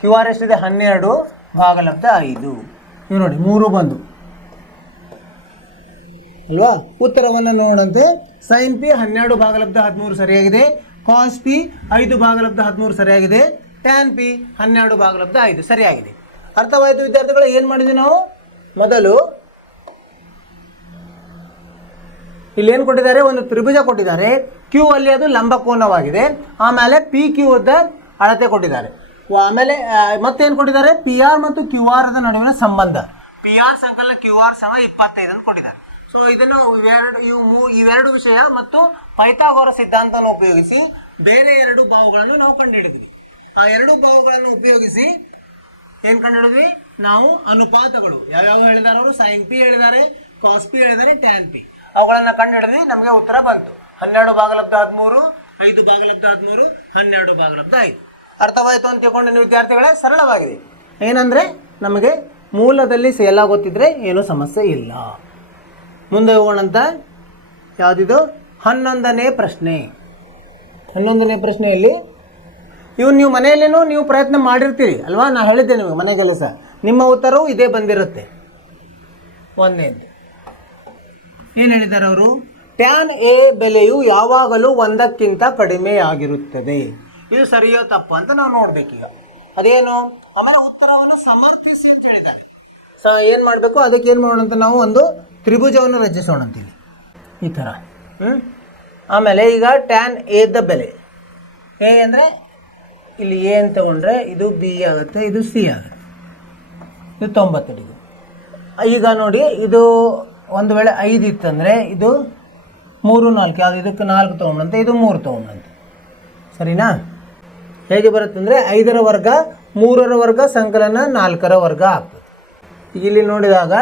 ಕ್ಯೂ ಆರ್ ಎಷ್ಟಿದೆ? 12 ಭಾಗಲಬ್ಧ 5. ಇವು ನೋಡಿ 3 ಬಂದು ಅಲ್ವಾ? ಉತ್ತರವನ್ನು ನೋಡಂತೆ. ಸೈನ್ ಪಿ 12 ಭಾಗಲಬ್ಧ 13 ಸರಿಯಾಗಿದೆ. ಕಾಸ್ ಪಿ 5 ಭಾಗಲಬ್ಧ 13 ಸರಿಯಾಗಿದೆ. ಟ್ಯಾನ್ ಪಿ 12 ಭಾಗಲಬ್ಧ 5 ಸರಿಯಾಗಿದೆ. ಅರ್ಥವಾಯಿತು ವಿದ್ಯಾರ್ಥಿಗಳು? ಏನು ಮಾಡಿದ್ವಿ ನಾವು? ಮೊದಲು ಇಲ್ಲಿ ಏನು ಕೊಟ್ಟಿದ್ದಾರೆ? ಒಂದು ತ್ರಿಭುಜ ಕೊಟ್ಟಿದ್ದಾರೆ. ಕ್ಯೂ ಅಲ್ಲಿ ಅದು ಲಂಬಕೋನವಾಗಿದೆ. ಆಮೇಲೆ ಪಿ ಕ್ಯೂ ಅಳತೆ ಕೊಟ್ಟಿದ್ದಾರೆ. ಆಮೇಲೆ ಮತ್ತೇನು ಕೊಟ್ಟಿದ್ದಾರೆ, ಪಿ ಆರ್ ಮತ್ತು ಕ್ಯೂ ಆರ್ ದ ನಡುವಿನ ಸಂಬಂಧ. ಪಿ ಆರ್ ಸಂಕಲನ ಕ್ಯೂ ಆರ್ ಸಮ 25 ಅಂತ ಕೊಟ್ಟಿದ್ದಾರೆ. ಸೊ ಇದನ್ನು ಇವೆರಡು ವಿಷಯ ಮತ್ತು ಪೈಥಾಗೋರಸ್ ಸಿದ್ಧಾಂತವನ್ನು ಉಪಯೋಗಿಸಿ ಬೇರೆ 2 ಬಾಹುಗಳನ್ನು ನಾವು ಕಂಡುಹಿಡಿದ್ವಿ. ಆ 2 ಬಾಹುಗಳನ್ನು ಉಪಯೋಗಿಸಿ ಏನು ಕಂಡುಹಿಡಿದ್ವಿ ನಾವು, ಅನುಪಾತಗಳು ಯಾವ್ಯಾವ ಹೇಳಿದ್ದಾರೆ ಅವರು, ಸೈನ್ ಪಿ ಹೇಳಿದ್ದಾರೆ, ಕಾಸ್ ಪಿ ಹೇಳಿದ್ದಾರೆ, ಟ್ಯಾನ್ ಪಿ, ಅವುಗಳನ್ನು ಕಂಡುಹಿಡಿದ್ವಿ. ನಮಗೆ ಉತ್ತರ ಬಂತು 12/13, 5/13, 12/5. ಅರ್ಥವಾಯಿತು ಅಂತ ತಿಳ್ಕೊಂಡು ವಿದ್ಯಾರ್ಥಿಗಳೇ, ಸರಳವಾಗಿದೆ. ಏನಂದರೆ ನಮಗೆ ಮೂಲದಲ್ಲಿ ಸೇಲ ಗೊತ್ತಿದ್ರೆ ಏನೂ ಸಮಸ್ಯೆ ಇಲ್ಲ. ಮುಂದೆ ಹೋಗೋಣಂತ. ಯಾವುದಿದು 11ನೇ ಪ್ರಶ್ನೆ. 11ನೇ ಪ್ರಶ್ನೆಯಲ್ಲಿ ನೀವು ಮನೆಯಲ್ಲೇನೂ ನೀವು ಪ್ರಯತ್ನ ಮಾಡಿರ್ತೀರಿ ಅಲ್ವಾ, ನಾನು ಹೇಳಿದ್ದೆ ನಿಮಗೆ ಮನೆ ಕೆಲಸ. ನಿಮ್ಮ ಉತ್ತರವು ಇದೇ ಬಂದಿರುತ್ತೆ. ಒಂದನೇದು ಏನು ಹೇಳಿದ್ದಾರೆ ಅವರು, ಟ್ಯಾನ್ ಎ ಬೆಲೆಯು ಯಾವಾಗಲೂ 1ಕ್ಕಿಂತ ಕಡಿಮೆ ಆಗಿರುತ್ತದೆ. ಇದು ಸರಿಯೋ ತಪ್ಪು ಅಂತ ನಾವು ನೋಡ್ಬೇಕೀಗ. ಅದೇನು, ಆಮೇಲೆ ಉತ್ತರವನ್ನು ಸಮರ್ಥಿಸಿ ಅಂತ ಹೇಳಿದ್ದಾರೆ. ಏನು ಮಾಡಬೇಕು, ಅದಕ್ಕೆ ಏನು ಮಾಡೋಣ ಅಂತ ನಾವು ಒಂದು ತ್ರಿಭುಜವನ್ನು ರಚಿಸೋಣ ಅಂತೀವಿ ಈ ಥರ. ಆಮೇಲೆ ಈಗ ಟ್ಯಾನ್ ಎದ ಬೆಲೆ, ಎ ಅಂದರೆ ಇಲ್ಲಿ ಎ ಅಂತ ತಗೊಂಡ್ರೆ ಇದು ಬಿ ಆಗುತ್ತೆ, ಇದು ಸಿ ಆಗುತ್ತೆ, ಇದು 90 ಡಿಗ್ರಿ. ಈಗ ನೋಡಿ, ಇದು ಒಂದು ವೇಳೆ 5 ಇತ್ತಂದರೆ ಇದು 3, 4, ಯಾವುದು ಇದಕ್ಕೆ 4 ತೊಗೊಂಡಂತೆ, ಇದು 3 ತೊಗೊಂಡಂತೆ. ಸರಿನಾ? ಹೇಗೆ ಬರುತ್ತೆ ಅಂದರೆ 5ರ ವರ್ಗ 3ರ ವರ್ಗ ಸಂಕಲನ 4ರ ವರ್ಗ ಆಗ್ತದೆ. ಇಲ್ಲಿ ನೋಡಿದಾಗ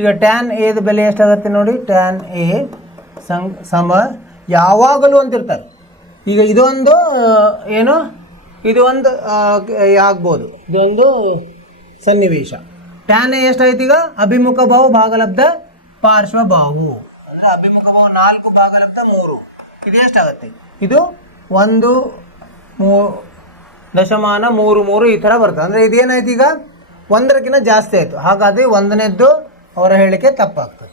ಈಗ ಟ್ಯಾನ್ ಎದ ಬೆಲೆ ಎಷ್ಟಾಗುತ್ತೆ ನೋಡಿ, ಟ್ಯಾನ್ ಎ ಸಮ ಯಾವಾಗಲೂ ಅಂತಿರ್ತಾರೆ. ಈಗ ಇದೊಂದು ಏನು, ಇದು ಒಂದು ಆಗ್ಬೋದು, ಇದೊಂದು ಸನ್ನಿವೇಶ. ಟ್ಯಾನ್ ಎ ಎಷ್ಟಾಯ್ತು ಈಗ, ಅಭಿಮುಖ ಬಾಹು ಭಾಗಲಬ್ಧ ಪಾರ್ಶ್ವ ಬಾಹು, ಅಂದರೆ ಅಭಿಮುಖ ಬಾಹು 4 ಭಾಗಲಬ್ಧ 3, ಇದು ಎಷ್ಟಾಗುತ್ತೆ, ಇದು 1.33 ಈ ಥರ ಬರ್ತದೆ. ಅಂದರೆ ಇದೇನಾಯ್ತು ಈಗ 1ಕ್ಕಿಂತ ಜಾಸ್ತಿ ಆಯಿತು. ಹಾಗಾದರೆ 1ನೇದ್ದು ಅವರ ಹೇಳಿಕೆ ತಪ್ಪಾಗ್ತದೆ.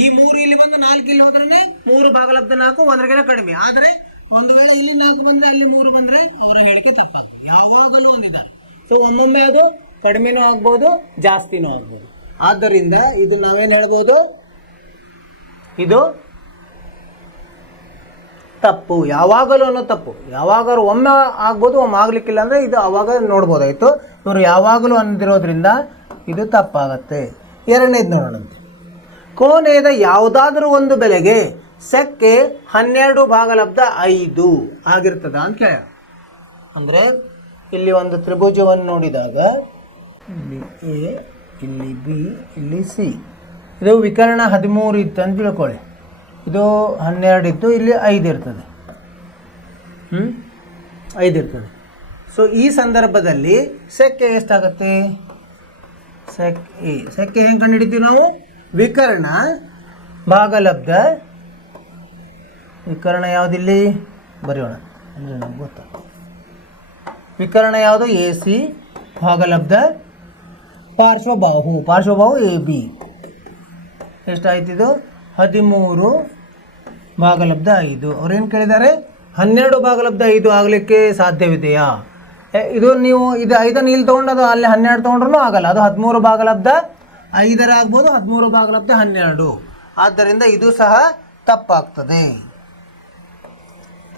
ಈ 3 ಇಲ್ಲಿ ಬಂದು 4 ಇಲ್ಲಿ ಹೋದ್ರೆ 3 ಭಾಗಲಬ್ಧ 4 1ಕ್ಕಿಂತ ಕಡಿಮೆ. ಆದರೆ ಒಂದು ವೇಳೆ ಇಲ್ಲಿ 4 ಬಂದರೆ ಅಲ್ಲಿ 3 ಬಂದರೆ ಅವರ ಹೇಳಿಕೆ ತಪ್ಪಾಗ್ತದೆ. ಯಾವಾಗಲೂ ಒಂದಿದ್ದಾರೆ. ಸೊ ಒಮ್ಮೊಮ್ಮೆ ಅದು ಕಡಿಮೆನೂ ಆಗ್ಬೋದು, ಜಾಸ್ತಿನೂ ಆಗ್ಬೋದು. ಆದ್ದರಿಂದ ಇದು ನಾವೇನು ಹೇಳ್ಬೋದು, ಇದು ತಪ್ಪು. ಯಾವಾಗಲೂ ಅನ್ನೋ ತಪ್ಪು. ಯಾವಾಗಾರು ಒಮ್ಮೆ ಆಗ್ಬೋದು, ಒಮ್ಮೆ ಆಗ್ಲಿಕ್ಕಿಲ್ಲ ಅಂದರೆ ಇದು ಅವಾಗ ನೋಡ್ಬೋದಾಯಿತು. ಇವರು ಯಾವಾಗಲೂ ಅಂದಿರೋದ್ರಿಂದ ಇದು ತಪ್ಪಾಗತ್ತೆ. ಎರಡನೇದು ನೋಡೋಣಂತೆ. ಕೋನೆಯದ ಯಾವುದಾದ್ರೂ ಒಂದು ಬೆಲೆಗೆ ಸೆಕ್ಕೆ 12 ಭಾಗಲಬ್ಧ 5 ಆಗಿರ್ತದ ಅಂತ ಕೇಳ. ಅಂದರೆ ಇಲ್ಲಿ ಒಂದು ತ್ರಿಭುಜವನ್ನು ನೋಡಿದಾಗ ಇಲ್ಲಿ ಎ, ಇಲ್ಲಿ ಬಿ, ಇಲ್ಲಿ ಸಿ, ಇದು ವಿಕರ್ಣ 13 ಇತ್ತು ಅಂತ ತಿಳ್ಕೊಳ್ಳಿ. ಇದು 12 ಇತ್ತು, ಇಲ್ಲಿ 5 ಇರ್ತದೆ. 5 ಇರ್ತದೆ. ಸೊ ಈ ಸಂದರ್ಭದಲ್ಲಿ ಸೆಕ್ಕೆ ಎಷ್ಟಾಗತ್ತೆ, ಸೆಕ್ ಎ. ಸೆಕ್ಕೆ ಹೆಂಗೆ ಕಂಡುಹಿಡಿತೀವಿ ನಾವು, ವಿಕರ್ಣ ಭಾಗಲಬ್ಧ, ವಿಕರ್ಣ ಯಾವುದಿಲ್ಲಿ ಬರೆಯೋಣ ಅಂದರೆ ನಮ್ಗೆ ಗೊತ್ತಾಗ. ವಿಕರ್ಣ ಯಾವುದು, ಎ ಸಿ ಭಾಗಲಬ್ಧ ಪಾರ್ಶ್ವಬಾಹು, ಪಾರ್ಶ್ವಬಾಹು ಎ ಬಿ. ಎಷ್ಟಾಯ್ತು ಇದು, 13 ಭಾಗಲಬ್ಧ 5. ಅವ್ರೇನು ಕೇಳಿದ್ದಾರೆ, 12 ಭಾಗಲಬ್ಧ 5 ಆಗಲಿಕ್ಕೆ ಸಾಧ್ಯವಿದೆಯಾ? ಇದು ನೀವು ಇದು 5 ಇಲ್ಲಿ ತೊಗೊಂಡು ಅದು ಅಲ್ಲಿ 12 ತೊಗೊಂಡ್ರೂ ಆಗಲ್ಲ. ಅದು 13 ಭಾಗಲಬ್ಧ 5 ಆಗ್ಬೋದು, 13 ಭಾಗಲಬ್ಧ 12. ಆದ್ದರಿಂದ ಇದು ಸಹ ತಪ್ಪಾಗ್ತದೆ.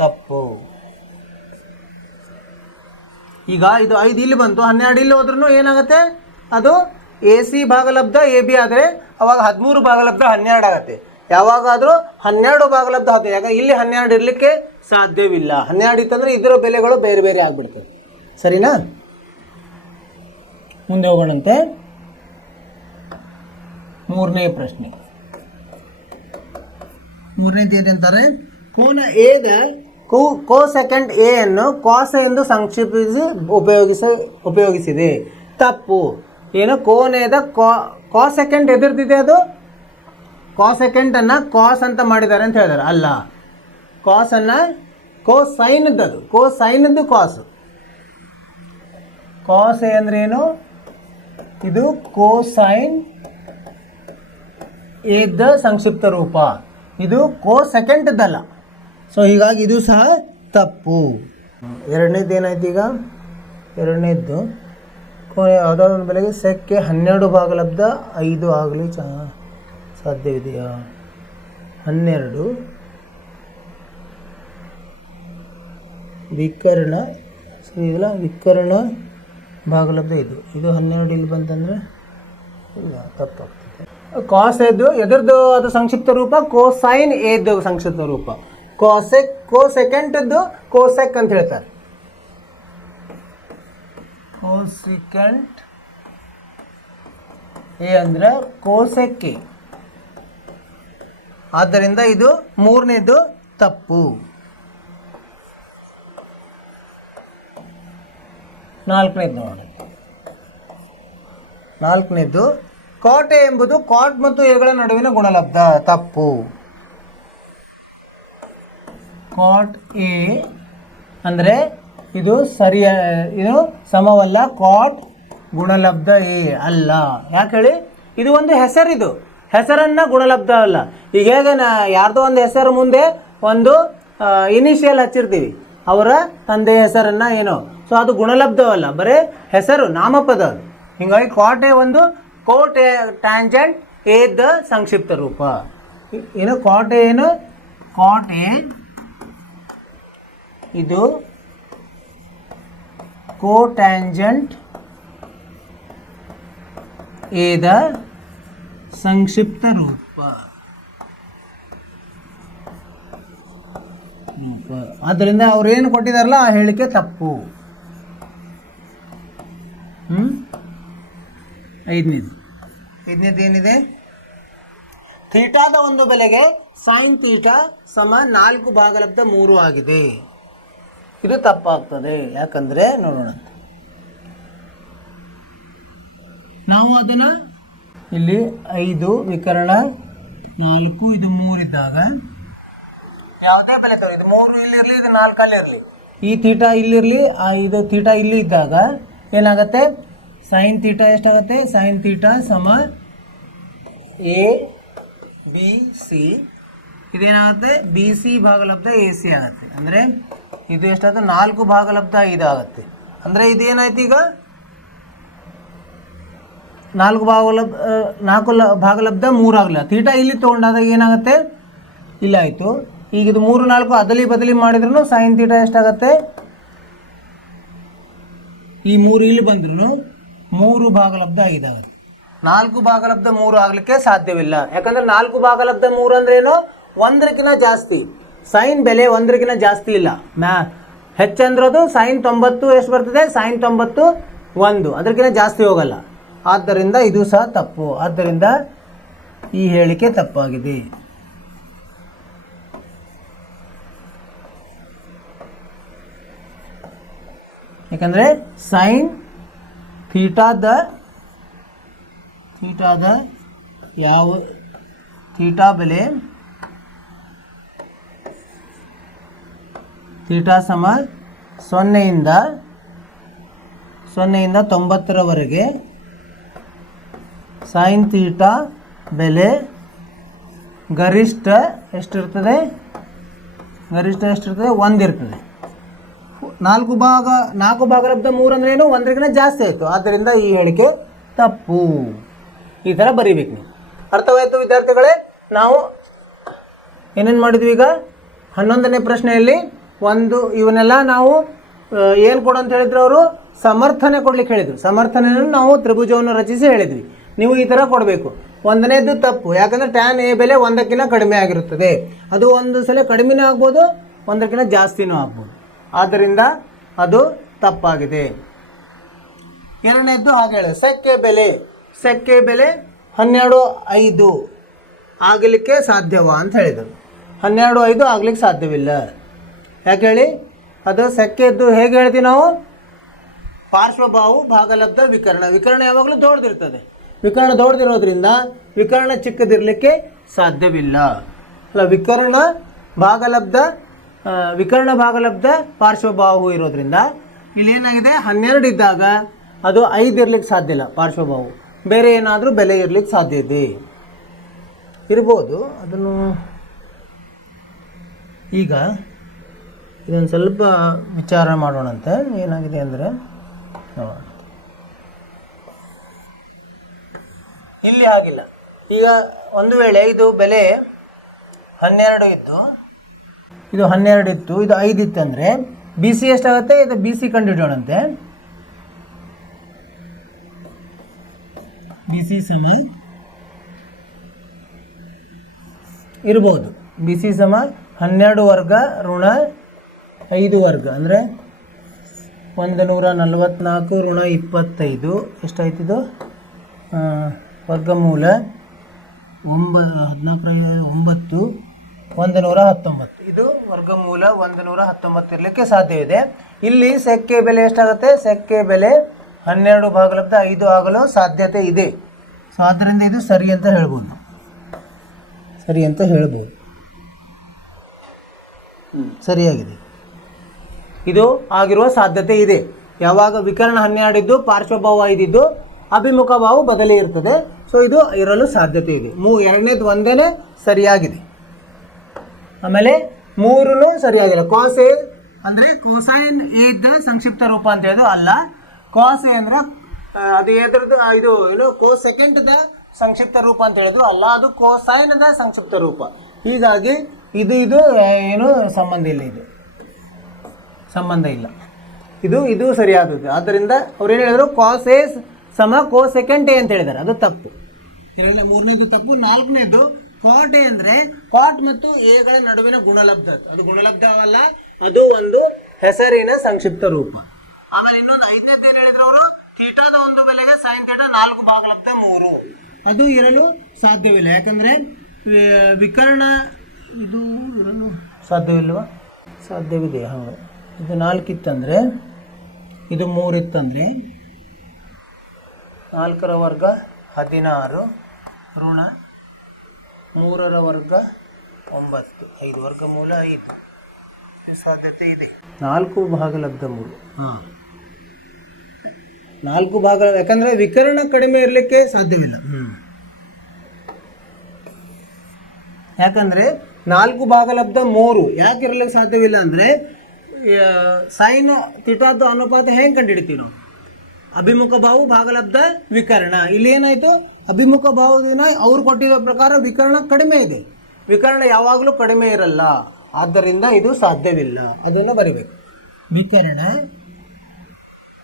ತಪ್ಪು. ಈಗ ಇದು 5 ಇಲ್ಲಿ ಬಂತು, 12 ಇಲ್ಲಿ ಹೋದ್ರೂ ಏನಾಗುತ್ತೆ, ಅದು ಎ ಸಿ ಭಾಗಲಬ್ಧ ಎ ಬಿ ಆದರೆ ಅವಾಗ 13 ಭಾಗಲಬ್ಧ 12 ಆಗುತ್ತೆ. ಯಾವಾಗಾದರೂ 12 ಭಾಗಲಬ್ಧ 10. ಯಾಕೆ ಇಲ್ಲಿ 12 ಇರಲಿಕ್ಕೆ ಸಾಧ್ಯವಿಲ್ಲ. 12 ಇತ್ತಂದರೆ ಇದರ ಬೆಲೆಗಳು ಬೇರೆ ಬೇರೆ ಆಗಿಬಿಡ್ತವೆ. ಸರಿನಾ? ಮುಂದೆ ಹೋಗೋಣಂತೆ. ಮೂರನೇ ಪ್ರಶ್ನೆ. ಮೂರನೇದು ಏನಂತಾರೆ, ಕೋನ ಎದ ಕೋಸೆಕೆಂಡ್ ಎ ಅನ್ನು ಕಾಸ ಎಂದು ಸಂಕ್ಷೇಪಿಸಿ ಉಪಯೋಗಿಸಿದೆ. ತಪ್ಪು. ಏನು, ಕೋನೆಯದ ಕಾಸೆಕೆಂಡ್ ಎದುರ್ತಿದೆ, ಅದು ಕಾಸೆಕೆಂಡನ್ನು ಕಾಸ್ ಅಂತ ಮಾಡಿದ್ದಾರೆ ಅಂತ ಹೇಳಿದ್ದಾರೆ. ಅಲ್ಲ, ಕಾಸನ್ನು ಕೋಸೈನದ್ದು, ಅದು ಕೋಸೈನದ್ದು ಕಾಸು. ಕಾಸ್ ಎ ಅಂದ್ರೆ ಏನು, ಇದು ಕೋಸೈನ್ ಎದ ಸಂಕ್ಷಿಪ್ತ ರೂಪ. ಇದು ಕೋಸೆಕೆಂಡದ್ದಲ್ಲ. ಸೊ ಹೀಗಾಗಿ ಇದು ಸಹ ತಪ್ಪು. ಎರಡನೇದು ಏನಾಯ್ತು ಈಗ, ಎರಡನೇದ್ದು ಕೋನೆ ಯಾವುದಾದ್ರು ಒಂದು ಬೆಲೆಗೆ ಸೆಕ್ಕೆ 12 ಭಾಗಲಬ್ಧ 5 ಆಗಲಿ ಸಾಧ್ಯವಿದೆಯಾ? 12 ವಿಕರ್ಣ ಸರಿ ಇದಲ್ಲ, ವಿಕರ್ಣ ಭಾಗಲಬ್ಧ ಇದು 12 ಇಲ್ಲಿ ಬಂತಂದರೆ ಇಲ್ಲ ತಪ್ಪಾಗ್ತದೆ. ಕಾಸ್ ಎದ್ದು ಎದ್ರದ್ದು ಅದು ಸಂಕ್ಷಿಪ್ತ ರೂಪ, ಕೋಸೈನ್ ಎದ್ದು ಸಂಕ್ಷಿಪ್ತ ರೂಪ, ಕೋಸೆಕೆಂಟದ್ದು ಕೋಸೆಕ್ ಅಂತ ಹೇಳ್ತಾರೆ. ಕೋಸಿಕೆಂಟ್ ಎ ಅಂದರೆ ಕೋಸೆಕ್ ಎ. ಆದ್ದರಿಂದ ಇದು ಮೂರನೇದು ತಪ್ಪು. ನಾಲ್ಕನೇದು ನೋಡಿ. ನಾಲ್ಕನೇದು ಕಾಟ್ ಎ ಎಂಬುದು ಕಾಟ್ ಮತ್ತು ಎಗಳ ನಡುವಿನ ಗುಣಲಬ್ಧ. ತಪ್ಪು. ಕಾಟ್ ಎ ಅಂದರೆ ಇದು ಇದು ಸಮವಲ್ಲ. ಕಾಟ್ ಗುಣಲಬ್ಧ ಎ ಅಲ್ಲ. ಯಾಕೆ ಹೇಳಿ? ಇದು ಒಂದು ಹೆಸರಿದು, ಹೆಸರನ್ನು ಗುಣಲಬ್ಧ ಅಲ್ಲ. ಈಗ ಹೇಗೆ ಯಾರ್ದೋ ಒಂದು ಹೆಸರು ಮುಂದೆ ಒಂದು ಇನಿಷಿಯಲ್ ಹಚ್ಚಿರ್ತೀವಿ, ಅವರ ತಂದೆಯ ಹೆಸರನ್ನು ಏನೋ, ಸೊ ಅದು ಗುಣಲಬ್ಧವಲ್ಲ, ಬರೀ ಹೆಸರು, ನಾಮಪದ. ಹೀಗಾಗಿ ಕಾಟ್ ಎ ಒಂದು ಕೋಟ್ ಟ್ಯಾಂಜೆಂಟ್ ಎದ ಸಂಕ್ಷಿಪ್ತ ರೂಪ. ಏನು ಕಾಟ್ ಎ? ಏನು ಕಾಟ್ ಎ ಇದು ಕೋಟ್ಯಾಂಜೆಂಟ್ ಎದ ಸಂಕ್ಷಿಪ್ತ ರೂಪ. ಆದ್ದರಿಂದ ಅವ್ರು ಏನು ಕೊಟ್ಟಿದಾರಲ್ಲ ಆ ಹೇಳಿಕೆ ತಪ್ಪು. ಐದನೇದು ಏನಿದೆ? ಥೀಟಾದ ಒಂದು ಬೆಲೆಗೆ ಸೈನ್ ಥೀಟಾ ಸಮ 4 ಭಾಗಲಬ್ಧ 3 ಆಗಿದೆ. ಇದು ತಪ್ಪಾಗ್ತದೆ. ಯಾಕಂದರೆ ನೋಡೋಣ, ನಾವು ಅದನ್ನು ಇಲ್ಲಿ 5 ವಿಕರಣ 4 ಇದು 3 ಇದ್ದಾಗ ಯಾವುದೇ ಬೆಲೆ ತಗೋ, ಇದು 3 ಇಲ್ಲಿರಲಿ, ಇದು 4 ಅಲ್ಲಿರಲಿ, ಈ ಥೀಟಾ ಇಲ್ಲಿರಲಿ, ಇದು ಥೀಟಾ ಇಲ್ಲಿ ಇದ್ದಾಗ ಏನಾಗುತ್ತೆ? ಸೈನ್ ಥೀಟಾ ಎಷ್ಟಾಗುತ್ತೆ? ಸೈನ್ ಥೀಟಾ ಸಮ ಎ ಬಿ ಸಿ. ಇದೇನಾಗುತ್ತೆ? ಬಿ ಸಿ ಭಾಗಲಬ್ಧ ಎ ಸಿ ಆಗುತ್ತೆ. ಅಂದರೆ ಇದು ಎಷ್ಟಾಗುತ್ತೆ? 4 ಭಾಗಲಬ್ಧ 5 ಆಗುತ್ತೆ. ಅಂದರೆ ಇದೇನಾಯ್ತು? ಈಗ 4 ಭಾಗಲಬ್ಧ 3 ಆಗಲಿಲ್ಲ. ಥೀಟಾ ಇಲ್ಲಿ ತೊಗೊಂಡಾಗ ಏನಾಗುತ್ತೆ? ಇಲ್ಲ ಆಯಿತು. ಈಗ ಇದು 3 4 ಅದಲಿ ಬದಲಿ ಮಾಡಿದ್ರು ಸೈನ್ ಥೀಟಾ ಎಷ್ಟಾಗತ್ತೆ? ಈ 3 ಇಲ್ಲಿ ಬಂದ್ರೂ 3 ಭಾಗಲಬ್ಧ 5 ಆಗುತ್ತೆ. 4 ಭಾಗಲಬ್ಧ 3 ಆಗಲಿಕ್ಕೆ ಸಾಧ್ಯವಿಲ್ಲ. ಯಾಕಂದರೆ 4 ಭಾಗಲಬ್ಧ 3 ಅಂದ್ರೆ ಏನು? 1 ಜಾಸ್ತಿ. ಸೈನ್ ಬೆಲೆ 1 ಜಾಸ್ತಿ ಇಲ್ಲ. ಹೆಚ್ಚಂದ್ರದು ಸೈನ್ 90 ಎಷ್ಟು ಬರ್ತದೆ? ಸೈನ್ 90 1, ಅದಕ್ಕಿಂತ ಜಾಸ್ತಿ ಹೋಗಲ್ಲ. ಆದ್ದರಿಂದ ಇದು ಸಹ ತಪ್ಪು. ಆದ್ದರಿಂದ ಈ ಹೇಳಿಕೆ ತಪ್ಪಾಗಿದೆ. ಯಾಕಂದರೆ ಸೈನ್ ಥೀಟಾದ ಯಾವ ಥೀಟಾ ಬೆಲೆ ಥೀಟಾ ಸಮ 0ಯಿಂದ 90ರವರೆಗೆ ಸೈನ್ ಥೀಟಾ ಬೆಲೆ ಗರಿಷ್ಠ ಎಷ್ಟಿರ್ತದೆ? 1 ಇರ್ತದೆ. 4 ಭಾಗಲಬ್ಧ 3 ಅಂದ್ರೆ ಏನು? 1 ಜಾಸ್ತಿ ಆಯಿತು. ಆದ್ದರಿಂದ ಈ ಹೇಳಿಕೆ ತಪ್ಪು. ಈ ಥರ ಬರೀಬೇಕು ನೀವು. ಅರ್ಥವಾಯಿತು ವಿದ್ಯಾರ್ಥಿಗಳೇ? ನಾವು ಏನೇನು ಮಾಡಿದ್ವಿ ಈಗ? 11ನೇ ಪ್ರಶ್ನೆಯಲ್ಲಿ ಇವನ್ನೆಲ್ಲ ನಾವು ಏನು ಕೊಡು ಅಂತ ಹೇಳಿದ್ರು? ಅವರು ಸಮರ್ಥನೆ ಕೊಡ್ಲಿಕ್ಕೆ ಹೇಳಿದರು. ಸಮರ್ಥನೆಯನ್ನು ನಾವು ತ್ರಿಭುಜವನ್ನು ರಚಿಸಿ ಹೇಳಿದ್ವಿ. ನೀವು ಈ ಥರ ಕೊಡಬೇಕು. 1ನೇದು ತಪ್ಪು. ಯಾಕಂದರೆ ಟ್ಯಾನ್ ಎ ಬೆಲೆ 1ಕ್ಕಿಂತ ಕಡಿಮೆ ಆಗಿರುತ್ತದೆ. ಅದು ಒಂದು ಸಲ ಕಡಿಮೆನೂ ಆಗ್ಬೋದು, 1ಕ್ಕಿಂತ ಜಾಸ್ತಿನೂ ಆಗ್ಬೋದು. ಆದ್ದರಿಂದ ಅದು ತಪ್ಪಾಗಿದೆ. ಎರಡನೇದ್ದು ಹಾಗೆ ಹೇಳಿ, ಸೆಕ್ಕೆ ಬೆಲೆ 12.5 ಆಗಲಿಕ್ಕೆ ಸಾಧ್ಯವಾ ಅಂತ ಹೇಳಿದರು. 12.5 ಆಗ್ಲಿಕ್ಕೆ ಸಾಧ್ಯವಿಲ್ಲ. ಯಾಕೆ ಹೇಳಿ? ಅದು ಸೆಕ್ಕೆದ್ದು ಹೇಗೆ ಹೇಳ್ತೀವಿ ನಾವು? ಪಾರ್ಶ್ವಬಾಹು ಭಾಗಲಬ್ಧ ವಿಕರ್ಣ ಯಾವಾಗಲೂ ದೊಡ್ಡದಿರ್ತದೆ. ವಿಕರ್ಣ ದೊಡ್ಡದಿರೋದ್ರಿಂದ ವಿಕರ್ಣ ಚಿಕ್ಕದಿರಲಿಕ್ಕೆ ಸಾಧ್ಯವಿಲ್ಲ. ಅಲ್ಲ, ವಿಕರ್ಣ ಭಾಗಲಬ್ಧ ಪಾರ್ಶ್ವಬಾಹು ಇರೋದ್ರಿಂದ ಇಲ್ಲಿ ಏನಾಗಿದೆ? 12 ಇದ್ದಾಗ ಅದು 5 ಇರ್ಲಿಕ್ಕೆ ಸಾಧ್ಯ ಇಲ್ಲ. ಪಾರ್ಶ್ವಬಾಹು ಬೇರೆ ಏನಾದರೂ ಬೆಲೆ ಇರ್ಲಿಕ್ಕೆ ಸಾಧ್ಯತೆ ಇರ್ಬೋದು. ಅದನ್ನು ಈಗ ಇದೊಂದು ಸ್ವಲ್ಪ ವಿಚಾರ ಮಾಡೋಣಂತೆ. ಏನಾಗಿದೆ ಅಂದರೆ ಇಲ್ಲಿ ಆಗಿಲ್ಲ. ಈಗ ಒಂದು ವೇಳೆ ಇದು ಬೆಲೆ 12 ಇತ್ತು, ಇದು 12 ಇತ್ತು, ಇದು 5 ಇತ್ತು ಅಂದರೆ ಬಿ ಸಿ ಎಷ್ಟಾಗುತ್ತೆ, ಇದು ಬಿ ಸಿ ಕಂಡುಹಿಡಿಯೋಣಂತೆ. ಬಿ ಸಿ ಸಮ ಇರ್ಬೋದು, ಬಿ ಸಿ ಸಮ 12 ವರ್ಗ ಋಣ 5 ವರ್ಗ ಅಂದರೆ 144 ಋಣ 25 ಎಷ್ಟಾಯ್ತಿದು, ವರ್ಗಮೂಲ 9 119. ಇದು ವರ್ಗಮೂಲ 119 ಇರಲಿಕ್ಕೆ ಸಾಧ್ಯವಿದೆ. ಇಲ್ಲಿ ಸೆಕ್ಕೆ ಬೆಲೆ ಎಷ್ಟಾಗುತ್ತೆ, ಸೆಕ್ಕೆ ಬೆಲೆ 12/5 ಆಗಲು ಸಾಧ್ಯತೆ ಇದೆ. ಸೊ ಆದ್ದರಿಂದ ಇದು ಸರಿ ಅಂತ ಹೇಳ್ಬೋದು, ಸರಿ ಅಂತ ಹೇಳ್ಬೋದು. ಸರಿಯಾಗಿದೆ, ಇದು ಆಗಿರುವ ಸಾಧ್ಯತೆ ಇದೆ. ಯಾವಾಗ ವಿಕರ್ಣ 12 ಇದ್ದು ಪಾರ್ಶ್ವಭಾವ 5 ಇದ್ದು ಅಭಿಮುಖ ಭಾವ ಬದಲಿ ಇರ್ತದೆ. ಸೊ ಇದು ಇರಲು ಸಾಧ್ಯತೆ ಇದೆ. ಎರಡನೇದು ಒಂದೇ ಸರಿಯಾಗಿದೆ. ಆಮೇಲೆ 3 ಸರಿಯಾಗಿಲ್ಲ. ಕಾಸ್ ಎ ಅಂದರೆ ಕೋಸೈನ್ ಎ ಇದ್ದ ಸಂಕ್ಷಿಪ್ತ ರೂಪ ಅಂತ ಹೇಳೋದು ಅಲ್ಲ. ಕಾಸ್ ಎ ಅಂದ್ರೆ ಅದು ಎದ್ರದ್ದು ಇದು ಏನು ಕೋಸ್ ಸೆಕೆಂಡ್ದ ಸಂಕ್ಷಿಪ್ತ ರೂಪ ಅಂತ ಹೇಳೋದು ಅಲ್ಲ, ಅದು ಕೋಸೈನ್ದ ಸಂಕ್ಷಿಪ್ತ ರೂಪ. ಹೀಗಾಗಿ ಇದು ಏನು ಸಂಬಂಧ ಇಲ್ಲ, ಇದು ಸಂಬಂಧ ಇಲ್ಲ, ಇದು ಸರಿಯಾದದ್ದು. ಆದ್ದರಿಂದ ಅವ್ರು ಏನು ಹೇಳಿದ್ರು, ಕಾಸ್ ಎ ಸಮ ಕೋಸ್ ಸೆಕೆಂಡ್ ಎ ಅಂತ ಹೇಳಿದ್ದಾರೆ, ಅದು ತಪ್ಪು. ಮೂರನೇದು ತಪ್ಪು. ನಾಲ್ಕನೇದು ಕಾಟ್ ಎ ಅಂದರೆ ಕಾಟ್ ಮತ್ತು ಎಗಳ ನಡುವಿನ ಗುಣಲಬ್ಧ, ಅದು ಗುಣಲಬ್ಧವಲ್ಲ, ಅದು ಒಂದು ಹೆಸರಿನ ಸಂಕ್ಷಿಪ್ತ ರೂಪ. ಆಮೇಲೆ ಇನ್ನೊಂದು 5ನೇದು ಏನು ಹೇಳಿದ್ರು ಅವರು, ಥೀಟಾದ ಒಂದು ಬೆಲೆಗೆ ಸೈನ್ ಥೀಟಾ 4/3 ಅದು ಇರಲು ಸಾಧ್ಯವಿಲ್ಲ. ಯಾಕಂದರೆ ವಿಕರ್ಣ ಇದು ಇರಲು ಸಾಧ್ಯವಿಲ್ವಾ, ಸಾಧ್ಯವಿದೆ. ಹೌದು, ಇದು 4 ಇತ್ತಂದರೆ ಇದು 3 ಇತ್ತಂದರೆ 4ರ ವರ್ಗ 16 ಋಣ 3ರ ವರ್ಗ 9, 5 ವರ್ಗಮೂಲ 5 ಸಾಧ್ಯತೆ ಇದೆ. 4/3 ಹಾಂ 4 ಭಾಗ, ಯಾಕಂದರೆ ವಿಕರ್ಣ ಕಡಿಮೆ ಇರಲಿಕ್ಕೆ ಸಾಧ್ಯವಿಲ್ಲ. ಯಾಕಂದರೆ 4/3 ಯಾಕೆ ಇರಲಿಕ್ಕೆ ಸಾಧ್ಯವಿಲ್ಲ ಅಂದರೆ ಸೈನ್ ಥೀಟಾದ ಅನುಪಾತ ಹೆಂಗೆ ಕಂಡುಹಿಡಿತೀವಿ ನಾವು, ಅಭಿಮುಖ ಬಾಹು ಭಾಗಲಬ್ಧ ವಿಕರ್ಣ. ಇಲ್ಲಿ ಏನಾಯಿತು, ಅಭಿಮುಖ ಬಾಹುವಿನ ಅವ್ರು ಕೊಟ್ಟಿರೋ ಪ್ರಕಾರ ವಿಕರ್ಣ ಕಡಿಮೆ ಇದೆ, ವಿಕರ್ಣ ಯಾವಾಗಲೂ ಕಡಿಮೆ ಇರಲ್ಲ, ಆದ್ದರಿಂದ ಇದು ಸಾಧ್ಯವಿಲ್ಲ. ಅದನ್ನು ಬರೀಬೇಕು. ವಿಕರ್ಣ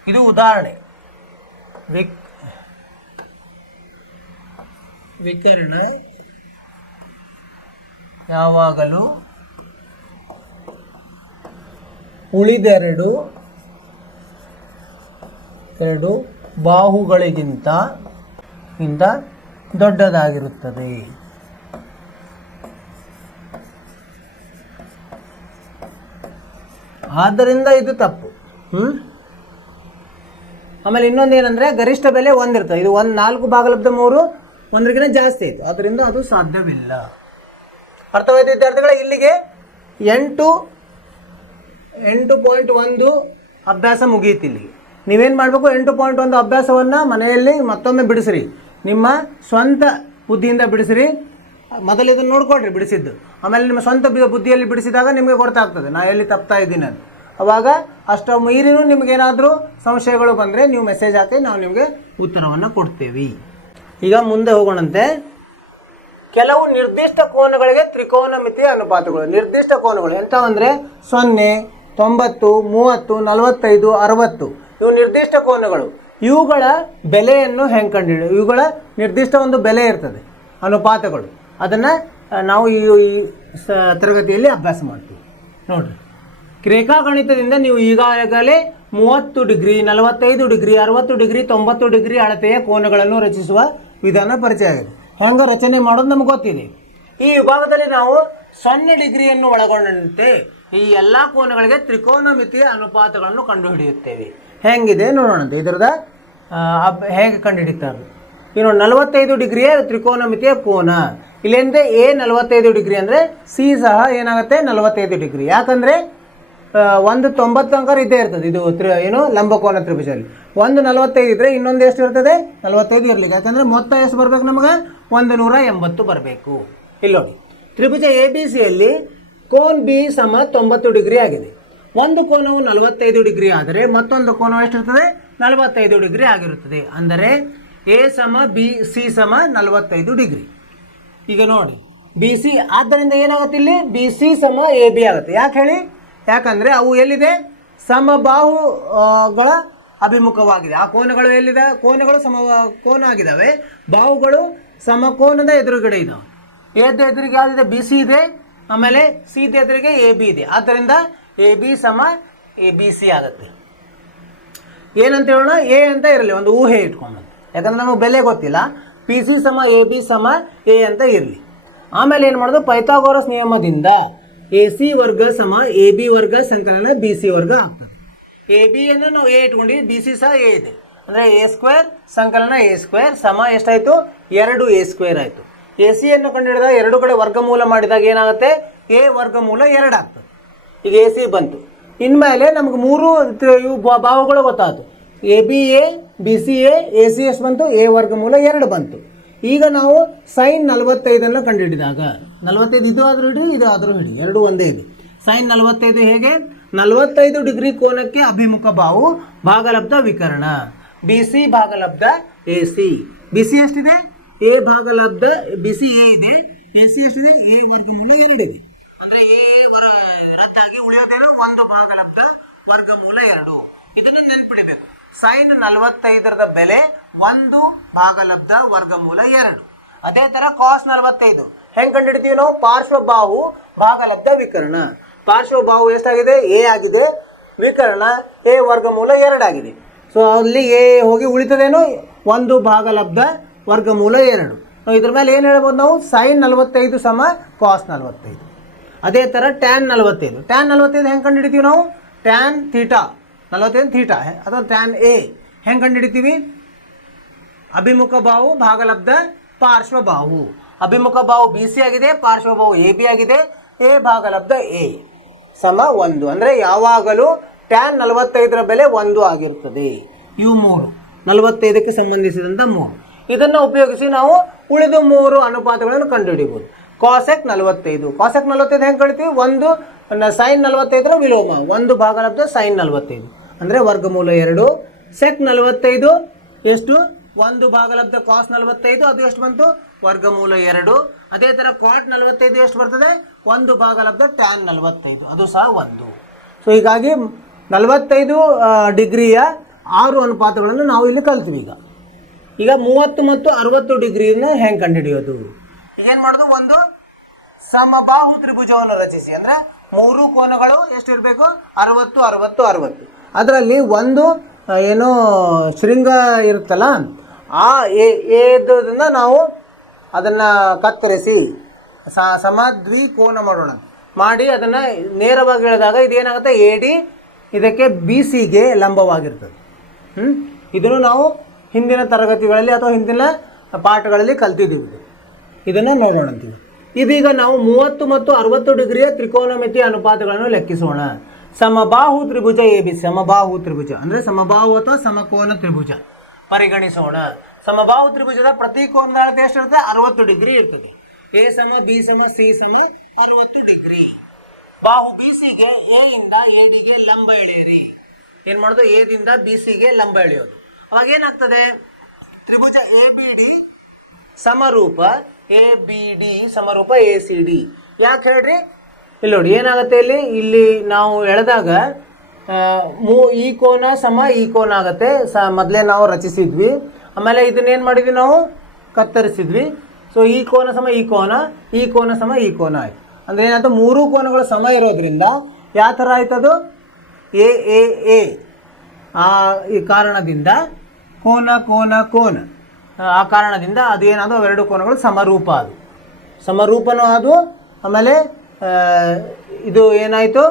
ಇದು ಉದಾಹರಣೆ, ವಿಕರ್ಣ ಯಾವಾಗಲೂ ಉಳಿದೆರಡು ಬಾಹುಗಳಿಗಿಂತ ದೊಡ್ಡದಾಗಿರುತ್ತದೆ. ಆದ್ದರಿಂದ ಇದು ತಪ್ಪು. ಆಮೇಲೆ ಇನ್ನೊಂದು ಏನಂದರೆ ಗರಿಷ್ಠ ಬೆಲೆ 1 ಇರ್ತದೆ, ಇದು 4/3 1 ಜಾಸ್ತಿ ಆಯಿತು, ಆದ್ದರಿಂದ ಅದು ಸಾಧ್ಯವಿಲ್ಲ. ಅರ್ಥವಾಯ್ತು ವಿದ್ಯಾರ್ಥಿಗಳ? ಇಲ್ಲಿಗೆ 8.1 ಅಭ್ಯಾಸ ಮುಗಿಯಿತು. ಇಲ್ಲಿಗೆ ನೀವೇನು ಮಾಡಬೇಕು, 8.1 ಅಭ್ಯಾಸವನ್ನು ಮನೆಯಲ್ಲಿ ಮತ್ತೊಮ್ಮೆ ಬಿಡಿಸ್ರಿ, ನಿಮ್ಮ ಸ್ವಂತ ಬುದ್ಧಿಯಿಂದ ಬಿಡಿಸ್ರಿ. ಮೊದಲು ಇದನ್ನು ನೋಡ್ಕೊಳ್ರಿ ಬಿಡಿಸಿದ್ದು, ಆಮೇಲೆ ನಿಮ್ಮ ಸ್ವಂತ ಬುದ್ಧಿಯಲ್ಲಿ ಬಿಡಿಸಿದಾಗ ನಿಮಗೆ ಗೊತ್ತಾಗ್ತದೆ ನಾ ಎಲ್ಲಿ ತಪ್ತಾ ಇದ್ದೀನಿ ಅಂತ. ಅವಾಗ ಅಷ್ಟು ಮೀರಿನೂ ನಿಮಗೇನಾದರೂ ಸಂಶಯಗಳು ಬಂದರೆ ನೀವು ಮೆಸೇಜ್ ಹಾಕಿ, ನಾವು ನಿಮಗೆ ಉತ್ತರವನ್ನು ಕೊಡ್ತೇವೆ. ಈಗ ಮುಂದೆ ಹೋಗೋಣಂತೆ. ಕೆಲವು ನಿರ್ದಿಷ್ಟ ಕೋನಗಳಿಗೆ ತ್ರಿಕೋನಮಿತಿಯ ಅನುಪಾತಗಳು. ನಿರ್ದಿಷ್ಟ ಕೋನಗಳು ಎಂಥವಂದರೆ 0, 90, 30, 45, 60 ಇವು ನಿರ್ದಿಷ್ಟ ಕೋನಗಳು. ಇವುಗಳ ಬೆಲೆಯನ್ನು ಹೆಂಗೆ ಕಂಡುಹಿಡಿಯೋದು, ಇವುಗಳ ನಿರ್ದಿಷ್ಟ ಒಂದು ಬೆಲೆ ಇರ್ತದೆ, ಅನುಪಾತಗಳು. ಅದನ್ನು ನಾವು ಈ ತರಗತಿಯಲ್ಲಿ ಅಭ್ಯಾಸ ಮಾಡ್ತೀವಿ. ನೋಡಿರಿ, ರೇಖಾಗಣಿತದಿಂದ ನೀವು ಈಗಾಗಲೇ 30 ಡಿಗ್ರಿ, 45 ಡಿಗ್ರಿ, 60 ಡಿಗ್ರಿ, 90 ಡಿಗ್ರಿ ಅಳತೆಯ ಕೋನಗಳನ್ನು ರಚಿಸುವ ವಿಧಾನ ಪರಿಚಯ ಆಗಿದೆ. ಹೆಂಗೆ ರಚನೆ ಮಾಡೋದು ನಮ್ಗೆ ಗೊತ್ತಿದೆ. ಈ ವಿಭಾಗದಲ್ಲಿ ನಾವು 0 ಡಿಗ್ರಿಯನ್ನು ಒಳಗೊಂಡಂತೆ ಈ ಎಲ್ಲ ಕೋನಗಳಿಗೆ ತ್ರಿಕೋನಮಿತಿಯ ಅನುಪಾತಗಳನ್ನು ಕಂಡುಹಿಡಿಯುತ್ತೇವೆ. ಹೆಂಗಿದೆ ನೋಡೋಣಂತೆ. ಇದರದ ಹೇಗೆ ಕಂಡುಹಿಡಿತಾರೆ ಇನ್ನು 45 ಡಿಗ್ರಿಯ ತ್ರಿಕೋನಮಿತಿಯ ಕೋನ. ಇಲ್ಲೇಂದ್ರೆ ಎ 45 ಡಿಗ್ರಿ ಅಂದರೆ ಸಿ ಸಹ ಏನಾಗುತ್ತೆ 45 ಡಿಗ್ರಿ. ಯಾಕಂದರೆ ಒಂದು 90 ಅಂಕ ಇದ್ದೇ ಇರ್ತದೆ. ಇದು ಏನು ಲಂಬಕೋನ ತ್ರಿಭುಜದಲ್ಲಿ ಒಂದು 45 ಇದ್ದರೆ ಇನ್ನೊಂದು ಎಷ್ಟು ಇರ್ತದೆ 45 ಇರಲಿಕ್ಕೆ. ಯಾಕಂದರೆ ಮೊತ್ತ ಎಷ್ಟು ಬರಬೇಕು ನಮಗೆ 180 ಬರಬೇಕು. ಇಲ್ಲಿ ನೋಡಿ, ತ್ರಿಭುಜ ಎ ಬಿ ಸಿಯಲ್ಲಿ ಕೋನ್ ಬಿ ಸಮ 90 ಡಿಗ್ರಿ ಆಗಿದೆ. ಒಂದು ಕೋನವು 45 ಡಿಗ್ರಿ ಆದರೆ ಮತ್ತೊಂದು ಕೋನವು ಎಷ್ಟಿರ್ತದೆ 45 ಡಿಗ್ರಿ ಆಗಿರುತ್ತದೆ. ಅಂದರೆ ಎ ಸಮ ಬಿ ಸಿ ಸಮ 45 ಡಿಗ್ರಿ. ಈಗ ನೋಡಿ ಬಿ ಸಿ, ಆದ್ದರಿಂದ ಏನಾಗುತ್ತೆ ಇಲ್ಲಿ ಬಿ ಸಿ ಸಮ ಎ ಬಿ ಆಗುತ್ತೆ. ಯಾಕೆ ಹೇಳಿ, ಯಾಕಂದರೆ ಅವು ಎಲ್ಲಿದೆ ಸಮಬಾಹುಗಳ ಅಭಿಮುಖವಾಗಿದೆ. ಆ ಕೋನಗಳು ಎಲ್ಲಿದೆ? ಕೋನಗಳು ಕೋನ ಆಗಿದ್ದಾವೆ, ಬಾಹುಗಳು ಸಮಕೋನದ ಎದುರುಗಡೆ ಇದಾವೆ. ಎದ ಎದುರಿಗೆ ಯಾವುದಿದೆ? ಬಿ ಸಿ ಇದೆ, ಆಮೇಲೆ ಸಿ ಎದುರಿಗೆ ಎ ಬಿ ಇದೆ. ಆದ್ದರಿಂದ ಎ ಬಿ ಸಮ ಎ ಬಿ ಸಿ ಆಗುತ್ತೆ. ಏನಂತ ಹೇಳೋಣ? ಎ ಅಂತ ಇರಲಿ, ಒಂದು ಊಹೆ ಇಟ್ಕೊಂಡು, ಯಾಕಂದ್ರೆ ನಮಗೆ ಬೆಲೆ ಗೊತ್ತಿಲ್ಲ. ಪಿ ಸಿ ಸಮ ಎ ಬಿ ಸಮ ಎ ಅಂತ ಇರಲಿ. ಆಮೇಲೆ ಏನು ಮಾಡೋದು? ಪೈಥಾಗೋರಸ್ ನಿಯಮದಿಂದ ಎ ಸಿ ವರ್ಗ ಸಮ ಎ ಬಿ ವರ್ಗ ಸಂಕಲನ ಬಿ ಸಿ ವರ್ಗ ಆಗ್ತದೆ. ಎ ಬಿ ಅನ್ನು ನಾವು ಎ ಇಟ್ಕೊಂಡಿವಿ, ಬಿ ಸಿ ಸಹ ಎ ಇದೆ, ಅಂದರೆ ಎ ಸ್ಕ್ವೇರ್ ಸಂಕಲನ ಎ ಸ್ಕ್ವೇರ್ ಸಮ ಎಷ್ಟಾಯಿತು? 2 ಎ ಸ್ಕ್ವೇರ್ ಆಯಿತು. ಎ ಸಿ ಅನ್ನು ಕಂಡುಹಿಡಿದಾಗ ಎರಡು ಕಡೆ ವರ್ಗಮೂಲ ಮಾಡಿದಾಗ ಏನಾಗುತ್ತೆ? ಎ ವರ್ಗಮೂಲ 2 ಆಗ್ತದೆ. ಈಗ ಎ ಸಿ ಬಂತು. ಇನ್ಮೇಲೆ ನಮ್ಗೆ 3 ಇವು ಬಾಹುಗಳು ಗೊತ್ತಾಯ್ತು. A B A, B C A C ಎಷ್ಟು ಬಂತು? ಎ ವರ್ಗಮೂಲ 2 ಬಂತು. ಈಗ ನಾವು ಸೈನ್ 45 ಕಂಡುಹಿಡಿದಾಗ, 45 ಇದು ಆದರೂ ಹಿಡಿ, ಇದು ಆದರೂ ಹಿಡಿ, ಎರಡು ಒಂದೇ ಇದೆ. ಸೈನ್ 45 ಹೇಗೆ? 45 ಡಿಗ್ರಿ ಕೋನಕ್ಕೆ ಅಭಿಮುಖ ಬಾಹು ಭಾಗಲಬ್ಧ ವಿಕರ್ಣ. ಬಿ ಸಿ ಭಾಗಲಬ್ಧ ಎ ಸಿ. ಬಿ ಸಿ ಎಷ್ಟಿದೆ? ಎ ಭಾಗಲಬ್ಧ ಬಿ ಸಿ ಎ ಇದೆ, ಎ ಸಿ ಎಷ್ಟಿದೆ? ಎ ವರ್ಗಮೂಲ 2 ಇದೆ. ಅಂದರೆ ಎ ರದ್ದಾಗಿ ಉಳಿಯೋದೇನು? 1 ಭಾಗಲಬ್ಧ ವರ್ಗಮೂಲ 2. ಇದನ್ನು ನೆನ್ಪಿಡಬೇಕು. ಸೈನ್ 45ರದ ಬೆಲೆ 1 ಭಾಗಲಬ್ಧ ವರ್ಗಮೂಲ 2. ಅದೇ ತರ ಕಾಸ್ 45 ಹೆಂಗ್ ಕಂಡುಹಿಡಿತೀವಿ ನಾವು? ಪಾರ್ಶ್ವಬಾಹು ಭಾಗಲಬ್ಧ ವಿಕರ್ಣ. ಪಾರ್ಶ್ವಬಾಹು ಎಷ್ಟಾಗಿದೆ? ಎ ಆಗಿದೆ, ವಿಕರ್ಣ ಎ ವರ್ಗಮೂಲ 2 ಆಗಿದೆ. ಸೊ ಅಲ್ಲಿ ಎ ಹೋಗಿ ಉಳಿತದೇನು? 1 ಭಾಗಲಬ್ಧ ವರ್ಗಮೂಲ 2. ನಾವು ಇದ್ರ ಮೇಲೆ ಏನು ಹೇಳ್ಬೋದು ನಾವು? ಸೈನ್ 45 ಸಮ ಕಾಸ್ 45. ಅದೇ ಥರ ಟ್ಯಾನ್ 45. ಟ್ಯಾನ್ 45 ಹೆಂಗೆ ಕಂಡುಹಿಡಿತೀವಿ ನಾವು? ಟ್ಯಾನ್ ಥೀಟಾ 45 ಥೀಟಾ ಅಥವಾ ಟ್ಯಾನ್ ಎ ಹೆಂಗೆ ಕಂಡುಹಿಡಿತೀವಿ? ಅಭಿಮುಖ ಬಾಹು ಭಾಗಲಬ್ಧ ಪಾರ್ಶ್ವಬಾಹು. ಅಭಿಮುಖ ಬಾಹು ಬಿ ಸಿ ಆಗಿದೆ, ಪಾರ್ಶ್ವಬಾಹು ಎ ಬಿ ಆಗಿದೆ, ಎ ಭಾಗಲಬ್ಧ ಎ ಸಮ 1. ಅಂದರೆ ಯಾವಾಗಲೂ ಟ್ಯಾನ್ 45ರ ಬೆಲೆ 1 ಆಗಿರ್ತದೆ. ಇವು 3 45ಕ್ಕೆ ಸಂಬಂಧಿಸಿದಂಥ 3. ಇದನ್ನು ಉಪಯೋಗಿಸಿ ನಾವು ಉಳಿದ 3 ಅನುಪಾತಗಳನ್ನು ಕಂಡುಹಿಡಿಯಬಹುದು. ಕಾಸೆಕ್ 45. ಕಾಸೆಕ್ 45 ಹೆಂಗೆ ಕಳಿತೀವಿ? 1 ಸೈನ್ 45ರ ವಿಲೋಮ 1 ಭಾಗಲಬ್ಧ ಸೈನ್ 45 ಅಂದರೆ ವರ್ಗಮೂಲ 2. ಸೆಕ್ 45 ಎಷ್ಟು? 1 ಭಾಗಲಬ್ಧ ಕಾಸ್ 45, ಅದು ಎಷ್ಟು ಬಂತು? ವರ್ಗಮೂಲ 2. ಅದೇ ಥರ ಕಾಟ್ 45 ಎಷ್ಟು ಬರ್ತದೆ? 1 ಭಾಗಲಬ್ಧ ಟ್ಯಾನ್ 45, ಅದು ಸಹ 1. ಸೊ ಹೀಗಾಗಿ 45 ಡಿಗ್ರಿಯ 6 ಅನುಪಾತಗಳನ್ನು ನಾವು ಇಲ್ಲಿ ಕಲ್ತೀವಿ. ಈಗ 30 ಮತ್ತು 60 ಡಿಗ್ರಿನ ಹೆಂಗೆ ಕಂಡುಹಿಡಿಯೋದು? ಈಗೇನು ಮಾಡೋದು? ಒಂದು ಸಮಬಾಹು ತ್ರಿಭುಜವನ್ನು ರಚಿಸಿ. ಅಂದರೆ 3 ಕೋನಗಳು ಎಷ್ಟು ಇರಬೇಕು? 60 60 60. ಅದರಲ್ಲಿ ಒಂದು ಏನೋ ಶೃಂಗ ಇರುತ್ತಲ್ಲ, ಆ ಏದನ್ನ ನಾವು ಅದನ್ನು ಕತ್ತರಿಸಿ ಸಮದ್ವಿಕೋನ ಮಾಡೋಣ. ಮಾಡಿ ಅದನ್ನು ನೇರವಾಗಿ ಎಳೆದಾಗ ಇದೇನಾಗುತ್ತೆ? ಎ ಡಿ ಇದಕ್ಕೆ ಬಿ ಸಿಗೆ ಲಂಬವಾಗಿರ್ತದೆ. ಇದನ್ನು ನಾವು ಹಿಂದಿನ ತರಗತಿಗಳಲ್ಲಿ ಅಥವಾ ಹಿಂದಿನ ಪಾಠಗಳಲ್ಲಿ ಕಲ್ತಿದ್ದೀವಿ. ಇದನ್ನು ನೋಡೋಣ ಅಂತೀವಿ. ಇದೀಗ ನಾವು 30 ಮತ್ತು 60 ಡಿಗ್ರಿಯ ತ್ರಿಕೋನಮಿತಿಯ ಅನುಪಾತಗಳನ್ನು ಲೆಕ್ಕಿಸೋಣ. ಸಮಬಾಹು ತ್ರಿಭುಜ ಎ ಬಿ. ಸಮಬಾಹು ತ್ರಿಭುಜ ಅಂದರೆ ಸಮಬಾಹು ಅಥವಾ ಸಮಕೋನ ತ್ರಿಭುಜ ಪರಿಗಣಿಸೋಣ. ಸಮಬಾಹು ತ್ರಿಭುಜದ ಪ್ರತಿ ಕೋನದ ಅಳತೆ ಎಷ್ಟಿರುತ್ತೆ? 60 ಡಿಗ್ರಿ ಇರ್ತದೆ. ಎ ಸಮ ಬಿ ಸಮ ಸಿ ಸಮ 60 ಡಿಗ್ರಿ. ಬಾಹು ಬಿ ಸಿಗೆ ಎ ಇಂದ ಎ ಡಿಗೆ ಲಂಬ ಎಳೆಯಿರಿ. ಏನು ಮಾಡೋದು? ಎ ದಿಂದ ಬಿ ಸಿಗೆ ಲಂಬ ಎಳೆಯೋದು. ಅವಾಗ ಏನಾಗ್ತದೆ? ತ್ರಿಭುಜ ಎ ಬಿ ಡಿ ಸಮರೂಪ ಎ ಬಿ ಡಿ ಸಮರೂಪ ಎ ಸಿ ಡಿ. ಯಾಕೆ ಹೇಳ್ರಿ? ಇಲ್ಲಿ ನೋಡಿ ಏನಾಗುತ್ತೆ, ಇಲ್ಲಿ ನಾವು ಎಳೆದಾಗ ಈ ಕೋನ ಸಮ ಈ ಕೋನ ಆಗುತ್ತೆ. ಮೊದಲೇ ನಾವು ರಚಿಸಿದ್ವಿ. ಆಮೇಲೆ ಇದನ್ನೇನು ಮಾಡಿದ್ವಿ? ನಾವು ಕತ್ತರಿಸಿದ್ವಿ. ಸೊ ಈ ಕೋನ ಸಮ ಈ ಕೋನ, ಈ ಕೋನ ಸಮ ಈ ಕೋನ ಆಯಿತು. ಅಂದರೆ ಏನಾಯ್ತು? 3 ಕೋನಗಳು ಸಮ ಇರೋದ್ರಿಂದ ಯಾವ ಥರ ಆಯ್ತದು? ಎ ಎ ಎ ಈ ಕಾರಣದಿಂದ ಕೋನ ಕೋನ ಕೋನ ಆ ಕಾರಣದಿಂದ ಅದು ಏನಾದರೂ 2 ಕೋನಗಳು ಸಮರೂಪ. ಅದು ಸಮರೂಪನೂ ಅದು. ಆಮೇಲೆ ಇದು ಏನಾಯಿತು?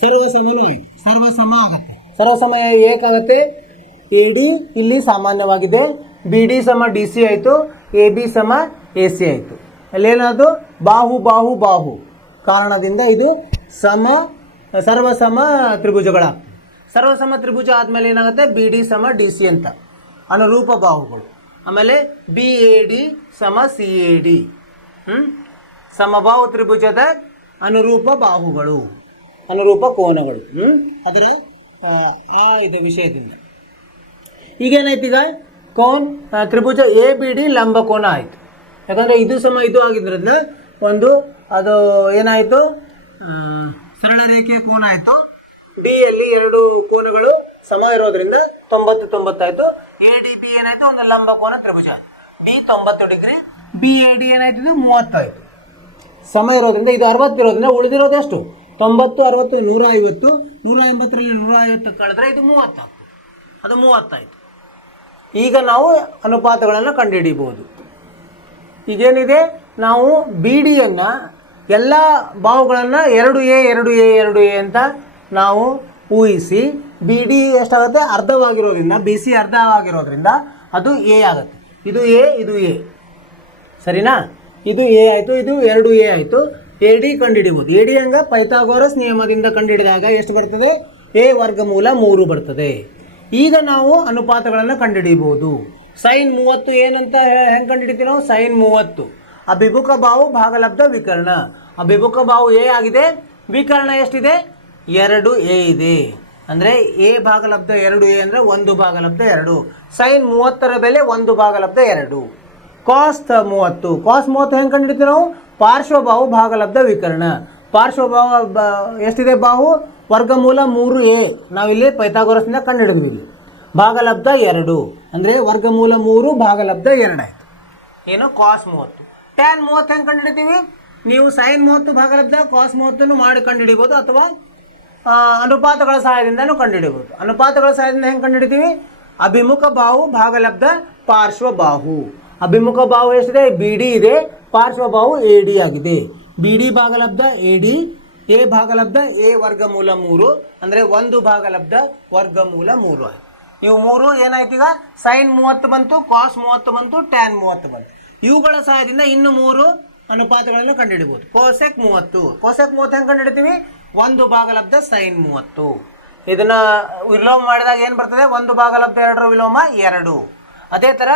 ಸರ್ವಸಮನೂ ಆಯಿತು. ಸರ್ವಸಮ ಆಗುತ್ತೆ. ಸರ್ವಸಮ ಏಕಾಗುತ್ತೆ. ಎ ಡಿ ಇಲ್ಲಿ ಸಾಮಾನ್ಯವಾಗಿದೆ, ಬಿ ಡಿ ಸಮ ಡಿ ಸಿ ಆಯಿತು, ಎ ಬಿ ಸಮ ಎ ಸಿ ಆಯಿತು. ಅಲ್ಲೇನಾದರೂ ಬಾಹು ಬಾಹು ಬಾಹು ಕಾರಣದಿಂದ ಇದು ಸರ್ವಸಮ ತ್ರಿಭುಜಗಳಾಗ್ತದೆ. ಸರ್ವಸಮ ತ್ರಿಭುಜ ಆದಮೇಲೆ ಏನಾಗುತ್ತೆ? ಬಿ ಡಿ ಸಮ ಡಿ ಸಿ ಅಂತ ಅನುರೂಪ ಬಾಹುಗಳು. ಆಮೇಲೆ ಬಿ ಎ ಡಿ ಸಮ ಸಿ ಎ ಡಿ. ಸಮಬಾಹು ತ್ರಿಭುಜದ ಅನುರೂಪ ಬಾಹುಗಳು, ಅನುರೂಪ ಕೋನಗಳು. ಅದರ ಇದು ವಿಷಯದಿಂದ ಈಗೇನಾಯ್ತು? ಈಗ ತ್ರಿಭುಜ ಎ ಬಿ ಡಿ ಲಂಬ ಕೋನ ಆಯಿತು. ಯಾಕಂದರೆ ಇದು ಸಮ ಇದು ಆಗಿದ್ರಿಂದ ಒಂದು ಅದು ಏನಾಯಿತು? ಸರಳ ರೇಖೆಯ ಕೋನ ಆಯಿತು. ಡಿ ಯಲ್ಲಿ ಎರಡು ಕೋನಗಳು ಸಮ ಇರೋದ್ರಿಂದ 90 90 ಆಯಿತು. ಎ ಡಿ ಬಿ ಏನಾಯ್ತು, ಒಂದು ಲಂಬ ಕೋನ ತ್ರಿಭುಜ. D 90 degree, B A D ಏನಾಯ್ತು, ಇದು 30 ಆಯಿತು. ಸಮ ಇರೋದ್ರಿಂದ ಇದು 60 ಇರೋದ್ರಿಂದ ಉಳಿದಿರೋದು ಎಷ್ಟು? 90 60 150. 180ರಲ್ಲಿ 150 ಕಳೆದ್ರೆ ಇದು 30 ಆಗ್ತದೆ. ಅದು 30 ಆಯಿತು. ಈಗ ನಾವು ಅನುಪಾತಗಳನ್ನು ಕಂಡುಹಿಡಿಯಬಹುದು. ಈಗೇನಿದೆ, ನಾವು ಬಿ ಡಿಯನ್ನು ಎಲ್ಲ ಬಾಹುಗಳನ್ನು 2A 2A 2A ಅಂತ ನಾವು ಊಹಿಸಿ, ಬಿ ಡಿ ಎಷ್ಟಾಗುತ್ತೆ, ಅರ್ಧವಾಗಿರೋದ್ರಿಂದ ಬಿ ಸಿ ಅರ್ಧವಾಗಿರೋದ್ರಿಂದ ಅದು ಎ ಆಗುತ್ತೆ. ಇದು ಎ, ಇದು ಎ, ಸರಿನಾ? ಇದು ಎ ಆಯಿತು, ಇದು 2A ಆಯಿತು. ಎ ಡಿ ಕಂಡುಹಿಡಿಬೋದು. ಎ ಡಿ ಹಂಗೆ ಪೈಥಾಗೋರಸ್ ನಿಯಮದಿಂದ ಕಂಡುಹಿಡಿದಾಗ ಎಷ್ಟು ಬರ್ತದೆ? ಎ ವರ್ಗಮೂಲ 3 ಬರ್ತದೆ. ಈಗ ನಾವು ಅನುಪಾತಗಳನ್ನು ಕಂಡುಹಿಡಿಯಬಹುದು. ಸೈನ್ 30 ಏನಂತ ಹೆಂಗೆ ಕಂಡುಹಿಡಿತೀವಿ ನಾವು? ಸೈನ್ 30 ಅಭಿಮುಖ ಬಾಹು ಭಾಗಲಬ್ಧ ವಿಕರ್ಣ. ಅಭಿಮುಖ ಬಾಹು ಎ ಆಗಿದೆ, ವಿಕರ್ಣ ಎಷ್ಟಿದೆ? 2A ಇದೆ. ಅಂದರೆ ಎ ಭಾಗಲಬ್ಧ 2A ಅಂದರೆ 1 ಭಾಗಲಬ್ಧ 2. ಸೈನ್ 30ರ ಬೆಲೆ 1 ಭಾಗಲಬ್ಧ 2. ಕಾಸ್ 30. ಕಾಸ್ 30 ಹೆಂಗೆ ಕಂಡುಹಿಡಿತೀವಿ ನಾವು? ಪಾರ್ಶ್ವಬಾಹು ಭಾಗಲಬ್ಧ ವಿಕರ್ಣ. ಪಾರ್ಶ್ವಬಾಹು ಎಷ್ಟಿದೆ? ಬಾಹು ವರ್ಗಮೂಲ 3A. ನಾವಿಲ್ಲಿ ಪೈಥಾಗೋರಸ್ನಿಂದ ಕಂಡುಹಿಡಿದ್ವಿ. ಇಲ್ಲಿ ಭಾಗಲಬ್ಧ 2 ಅಂದರೆ ವರ್ಗಮೂಲ 3 ಭಾಗಲಬ್ಧ 2 ಆಯಿತು. ಏನು? ಕಾಸ್ 30. ಟ್ಯಾನ್ 30 ಹೆಂಗೆ ಕಂಡುಹಿಡಿತೀವಿ? ನೀವು ಸೈನ್ 30 ಭಾಗಲಬ್ಧ ಕಾಸ್ 30 ಮಾಡಿ ಕಂಡುಹಿಡಿಬೋದು, ಅಥವಾ ಅನುಪಾತಗಳ ಸಹಾಯದಿಂದನೂ ಕಂಡುಹಿಡಿಬೋದು. ಅನುಪಾತಗಳ ಸಹಾಯದಿಂದ ಹೆಂಗೆ ಕಂಡುಹಿಡಿತೀವಿ? ಅಭಿಮುಖ ಬಾಹು ಭಾಗಲಬ್ಧ ಪಾರ್ಶ್ವಬಾಹು. ಅಭಿಮುಖ ಬಾಹು ಎಷ್ಟಿದೆ? ಬಿ ಡಿ ಇದೆ, ಪಾರ್ಶ್ವಬಾಹು ಎ ಡಿ ಆಗಿದೆ. ಬಿ ಡಿ ಭಾಗಲಬ್ಧ ಎ ಡಿ, ಎ ಭಾಗಲಬ್ಧ ಎ ವರ್ಗಮೂಲ 3 ಅಂದರೆ 1 ಭಾಗಲಬ್ಧ ವರ್ಗಮೂಲ 3 ಆಯಿತು. ಇವು 3 ಏನಾಯ್ತು? ಈಗ ಸೈನ್ 30 ಬಂತು, ಕಾಸ್ 30 ಬಂತು, ಟ್ಯಾನ್ 30 ಬಂತು. ಇವುಗಳ ಸಹಾಯದಿಂದ ಇನ್ನು 3 ಅನುಪಾತಗಳನ್ನು ಕಂಡುಹಿಡಿಬಹುದು. ಕೋಸೆಕ್ 30. ಕೋಸೆಕ್ 30 ಹೆಂಗೆ ಕಂಡುಹಿಡಿತೀವಿ? 1 ಭಾಗಲಬ್ಧ ಸೈನ್ 30. ಇದನ್ನು ವಿಲೋಮ ಮಾಡಿದಾಗ ಏನು ಬರ್ತದೆ? 1 ಭಾಗಲಬ್ಧ 2ರ ವಿಲೋಮ 2. ಅದೇ ಥರ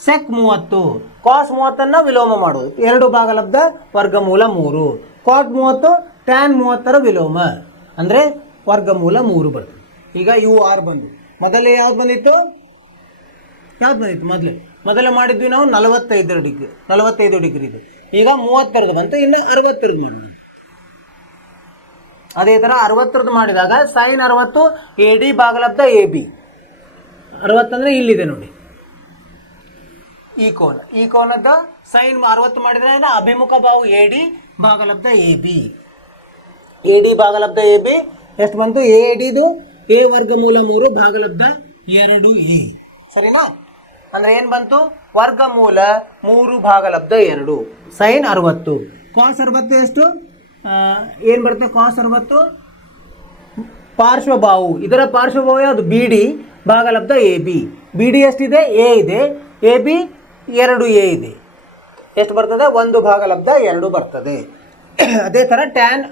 ಸೆಕ್ 30, ಕಾಸ್ 30 ವಿಲೋಮ ಮಾಡೋದು, 2 ಭಾಗಲಬ್ಧ ವರ್ಗಮೂಲ 3. ಕಾಟ್ 30 ಟ್ಯಾನ್ 30ರ ವಿಲೋಮ ಅಂದರೆ ವರ್ಗಮೂಲ 3 ಬರ್ತದೆ. ಈಗ ಇವು 6 ಬಂದು. ಮೊದಲೇ ಯಾವ್ದು ಬಂದಿತ್ತು? ಮೊದಲೇ ಮಾಡಿದ್ವಿ ನಾವು 45 ಡಿಗ್ರಿ ಇದು. ಈಗ 30ರದ್ದು ಬಂತು, ಇನ್ನು 60ರದ್ದು ಮಾಡೋದು. ಅದೇ ಥರ 60ರದ್ದು ಮಾಡಿದಾಗ ಸೈನ್ 60 ಎ ಡಿ ಭಾಗಲಬ್ಧ ಎ ಬಿ. 60 ಅಂದರೆ ಇಲ್ಲಿದೆ ನೋಡಿ, ಈ ಕೋನದ ಸೈನ್ 60 ಮಾಡಿದ್ರೆ ಅಭಿಮುಖ ಬಾಹು ಎ ಡಿ ಭಾಗಲಬ್ಧ ಎ ಬಿ. ಎ ಡಿ ಭಾಗಲಬ್ಧ ಎ ಬಿ ಎಷ್ಟು ಬಂತು? ಎ ಡಿದು ಎ ವರ್ಗಮೂಲ 3 ಭಾಗಲಬ್ಧ 2A. ಸರಿನಾ? ಅಂದರೆ ಏನು ಬಂತು? ವರ್ಗಮೂಲ 3 ಭಾಗಲಬ್ಧ 2 ಸೈನ್ 60. ಕಾಸ್ 60 ಎಷ್ಟು? ಏನು ಬರುತ್ತೆ? ಕಾಸ್ 60 ಪಾರ್ಶ್ವಬಾಹು. ಇದರ ಪಾರ್ಶ್ವಬಾಹು ಯಾವುದು? ಬಿ ಡಿ ಭಾಗಲಬ್ಧ ಎ ಬಿ. ಬಿ ಡಿ ಎಷ್ಟಿದೆ? ಎ ಇದೆ, ಎ ಬಿ 2A ಇದೆ. ಎಷ್ಟು ಬರ್ತದೆ? 1 ಭಾಗಲಬ್ಧ 2 ಬರ್ತದೆ. ಅದೇ ಥರ ಟ್ಯಾನ್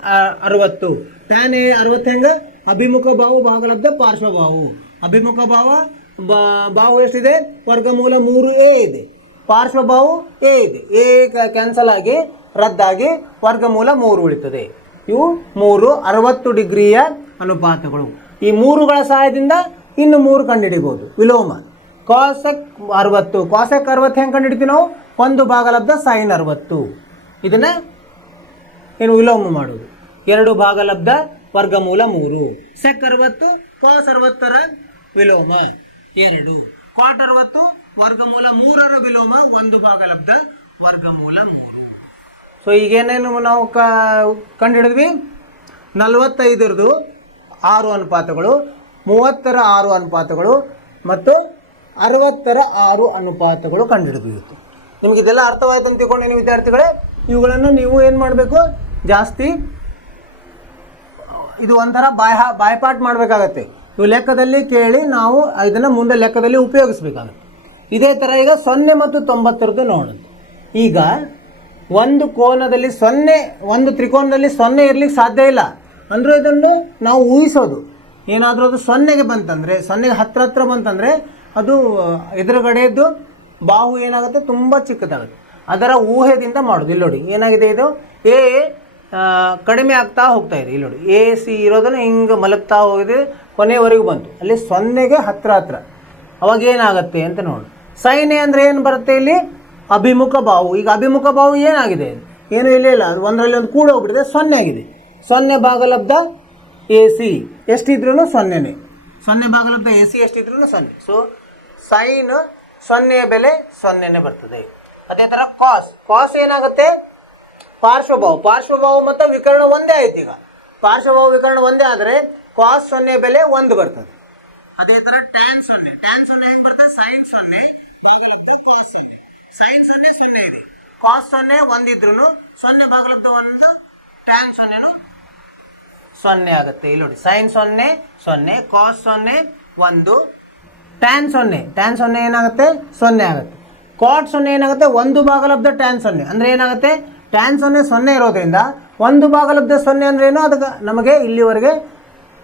60. ಟ್ಯಾನ್ 60 ಹೆಂಗೆ? ಅಭಿಮುಖ ಬಾಹು ಭಾಗಲಬ್ಧ ಪಾರ್ಶ್ವಬಾಹು. ಅಭಿಮುಖ ಬಾಹು ಎಷ್ಟಿದೆ? ವರ್ಗಮೂಲ 3A ಇದೆ, ಪಾರ್ಶ್ವಬಾಹು ಎ ಇದೆ. ಎ ಕ್ಯಾನ್ಸಲ್ ಆಗಿ ರದ್ದಾಗಿ ವರ್ಗಮೂಲ 3 ಉಳಿತದೆ. ಇವು 3 60 ಡಿಗ್ರಿಯ ಅನುಪಾತಗಳು. ಈ 3ಗಳ ಸಹಾಯದಿಂದ ಇನ್ನು 3 ಕಂಡುಹಿಡಿಬೋದು. ವಿಲೋಮ ಕಾಸೆಕ್ 60. ಕಾಸೆಕ್ 60 ಹೆಂಗೆ ಕಂಡುಹಿಡಿತೀವಿ ನಾವು? 1 ಭಾಗಲಬ್ಧ ಸೈನ್ 60. ಇದನ್ನು ಏನು ವಿಲೋಮ ಮಾಡೋದು? 2 ಭಾಗಲಬ್ಧ ವರ್ಗಮೂಲ 3. ಸೆಕ್ 60 ಕಾಸ್ 60ರ ವಿಲೋಮ 2. ಕಾಟ್ 60 ವರ್ಗಮೂಲ 3ರ ವಿಲೋಮ 1 ಭಾಗಲಬ್ಧ ವರ್ಗಮೂಲ 3. ಸೊ ಈಗೇನೇನು ನಾವು ಕಂಡುಹಿಡಿದ್ವಿ? 45ರದು 6 ಅನುಪಾತಗಳು, 30ರ 6 ಅನುಪಾತಗಳು ಮತ್ತು 60ರ 6 ಅನುಪಾತಗಳು ಕಂಡುಹಿಡಿದ್ವಿ. ನಿಮಗೆ ಇದೆಲ್ಲ ಅರ್ಥವಾಯ್ತು ಅಂತ ತಿಳ್ಕೊಂಡೇನು ವಿದ್ಯಾರ್ಥಿಗಳೇ? ಇವುಗಳನ್ನು ನೀವು ಏನು ಮಾಡಬೇಕು? ಜಾಸ್ತಿ ಇದು ಒಂಥರ ಬಾಯ್ಪಾಟ್ ಮಾಡಬೇಕಾಗತ್ತೆ. ಇವು ಲೆಕ್ಕದಲ್ಲಿ ಕೇಳಿ ನಾವು ಇದನ್ನು ಮುಂದೆ ಲೆಕ್ಕದಲ್ಲಿ ಉಪಯೋಗಿಸ್ಬೇಕಾಗುತ್ತೆ. ಇದೇ ಥರ ಈಗ 0 ಮತ್ತು 90ರದ್ದು ನೋಡೋದು. ಈಗ ಒಂದು ಕೋನದಲ್ಲಿ 0, ಒಂದು ತ್ರಿಕೋನದಲ್ಲಿ 0 ಇರಲಿಕ್ಕೆ ಸಾಧ್ಯ ಇಲ್ಲ. ಅಂದರೆ ಇದನ್ನು ನಾವು ಊಹಿಸೋದು. ಏನಾದರೂ ಅದು 0ಗೆ ಬಂತಂದರೆ, 0ಗೆ ಹತ್ರ ಬಂತಂದರೆ ಅದು ಎದುರುಗಡೆಯದ್ದು ಬಾಹು ಏನಾಗುತ್ತೆ? ತುಂಬ ಚಿಕ್ಕದಾಗುತ್ತೆ. ಅದರ ಊಹೆದಿಂದ ಮಾಡೋದು. ಇಲ್ಲಿ ನೋಡಿ ಏನಾಗಿದೆ, ಇದು ಎ ಕಡಿಮೆ ಆಗ್ತಾ ಹೋಗ್ತಾ ಇದೆ. ಇಲ್ಲಿ ನೋಡಿ ಎ ಸಿ ಇರೋದನ್ನು ಹಿಂಗೆ ಮಲಗ್ತಾ ಹೋಗಿದೆ, ಕೊನೆಯವರೆಗೂ ಬಂತು. ಅಲ್ಲಿ 0ಗೆ ಹತ್ರ ಅವಾಗ ಏನಾಗುತ್ತೆ ಅಂತ ನೋಡಿ. ಸೈನ್ ಎ ಅಂದರೆ ಏನು ಬರುತ್ತೆ? ಇಲ್ಲಿ ಅಭಿಮುಖ ಬಾಹು. ಈಗ ಅಭಿಮುಖ ಬಾಹು ಏನಾಗಿದೆ? ಏನು ಇಲ್ಲ, ಅದು ಒಂದರಲ್ಲಿ ಒಂದು ಕೂಡ ಹೋಗ್ಬಿಟ್ಟಿದೆ, 0 ಆಗಿದೆ. 0 ಭಾಗಲಬ್ಧ ಎ ಸಿ ಎಷ್ಟಿದ್ರೂ ಸೊನ್ನೆನೇ, 0 ಭಾಗಲಬ್ಧ ಎ ಸಿ ಎಷ್ಟಿದ್ರೂ 0. ಸೊ ಸೈನ್ 0ಯ ಬೆಲೆ 0ನೇ ಬರ್ತದೆ. ಅದೇ ಥರ ಕಾಸ್ ಏನಾಗುತ್ತೆ, ಪಾರ್ಶ್ವಭಾವ ಮತ್ತು ವಿಕರ್ಣ ಒಂದೇ ಆಯ್ತು. ಈಗ ಪಾರ್ಶ್ವಭಾವ ವಿಕರ್ಣ ಒಂದೇ ಆದರೆ ಕಾಸ್ 0 ಬೆಲೆ 1 ಬರ್ತದೆ. ಅದೇ ಥರ ಟ್ಯಾನ್ 0 ಹೆಂಗೆ ಬರ್ತದೆ, ಸೈನ್ 0 ಭಾಗಲಬ್ಧ ಕಾಸ್ ಇದೆ, ಸೈನ್ 0 0 ಇದೆ, ಕಾಸ್ 0 1 ಇದ್ರೂ 0 ಭಾಗಲಬ್ಧ 1 ಟ್ಯಾನ್ 0 0 ಆಗುತ್ತೆ. ಇಲ್ಲಿ ನೋಡಿ, ಸೈನ್ 0 0, ಕಾಸ್ 0 1, ಟ್ಯಾನ್ 0 ಏನಾಗುತ್ತೆ 0 ಆಗುತ್ತೆ. ಕಾಟ್ 0 ಏನಾಗುತ್ತೆ 1 ಭಾಗಲಬ್ಧ ಟ್ಯಾನ್ 0 ಅಂದರೆ ಏನಾಗುತ್ತೆ, ಟ್ಯಾನ್ 0 ಇರೋದ್ರಿಂದ 1 ಭಾಗಲಬ್ಧ 0 ಅಂದ್ರೆ ಏನು, ಅದಕ್ಕೆ ನಮಗೆ ಇಲ್ಲಿವರೆಗೆ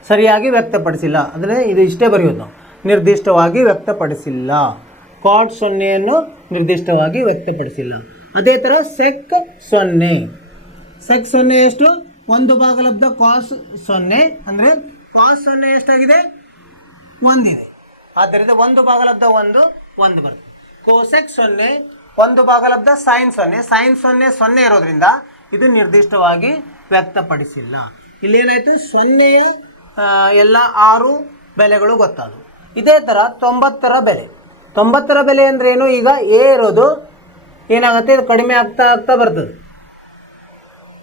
ಸರಿಯಾಗಿ ವ್ಯಕ್ತಪಡಿಸಿಲ್ಲ. ಅಂದರೆ ಇದು ಇಷ್ಟೇ ಬರೆಯೋದು ನಾವು, ನಿರ್ದಿಷ್ಟವಾಗಿ ವ್ಯಕ್ತಪಡಿಸಿಲ್ಲ. ಕಾಟ್ 0ಯನ್ನು ನಿರ್ದಿಷ್ಟವಾಗಿ ವ್ಯಕ್ತಪಡಿಸಿಲ್ಲ. ಅದೇ ಥರ ಸೆಕ್ 0 ಎಷ್ಟು, 1 ಭಾಗಲಬ್ಧ ಕಾಸ್ 0 ಅಂದರೆ ಕಾಸ್ 0 ಎಷ್ಟಾಗಿದೆ 1 ಇದೆ, ಆದ್ದರಿಂದ 1 ಭಾಗಲಬ್ಧ 1 ಬರ್ತದೆ. ಕೋಸೆಕ್ 0 1 ಭಾಗಲಬ್ಧ ಸೈನ್ 0 ಇರೋದ್ರಿಂದ ಇದು ನಿರ್ದಿಷ್ಟವಾಗಿ ವ್ಯಕ್ತಪಡಿಸಿಲ್ಲ. ಇಲ್ಲೇನಾಯಿತು, 0ಯ ಎಲ್ಲ 6 ಬೆಲೆಗಳು ಗೊತ್ತಾದವು. ಇದೇ ಥರ 90ರ ಬೆಲೆ ಅಂದರೆ ಏನು, ಈಗ ಎ ಇರೋದು ಏನಾಗುತ್ತೆ, ಇದು ಕಡಿಮೆ ಆಗ್ತಾ ಬರ್ತದೆ.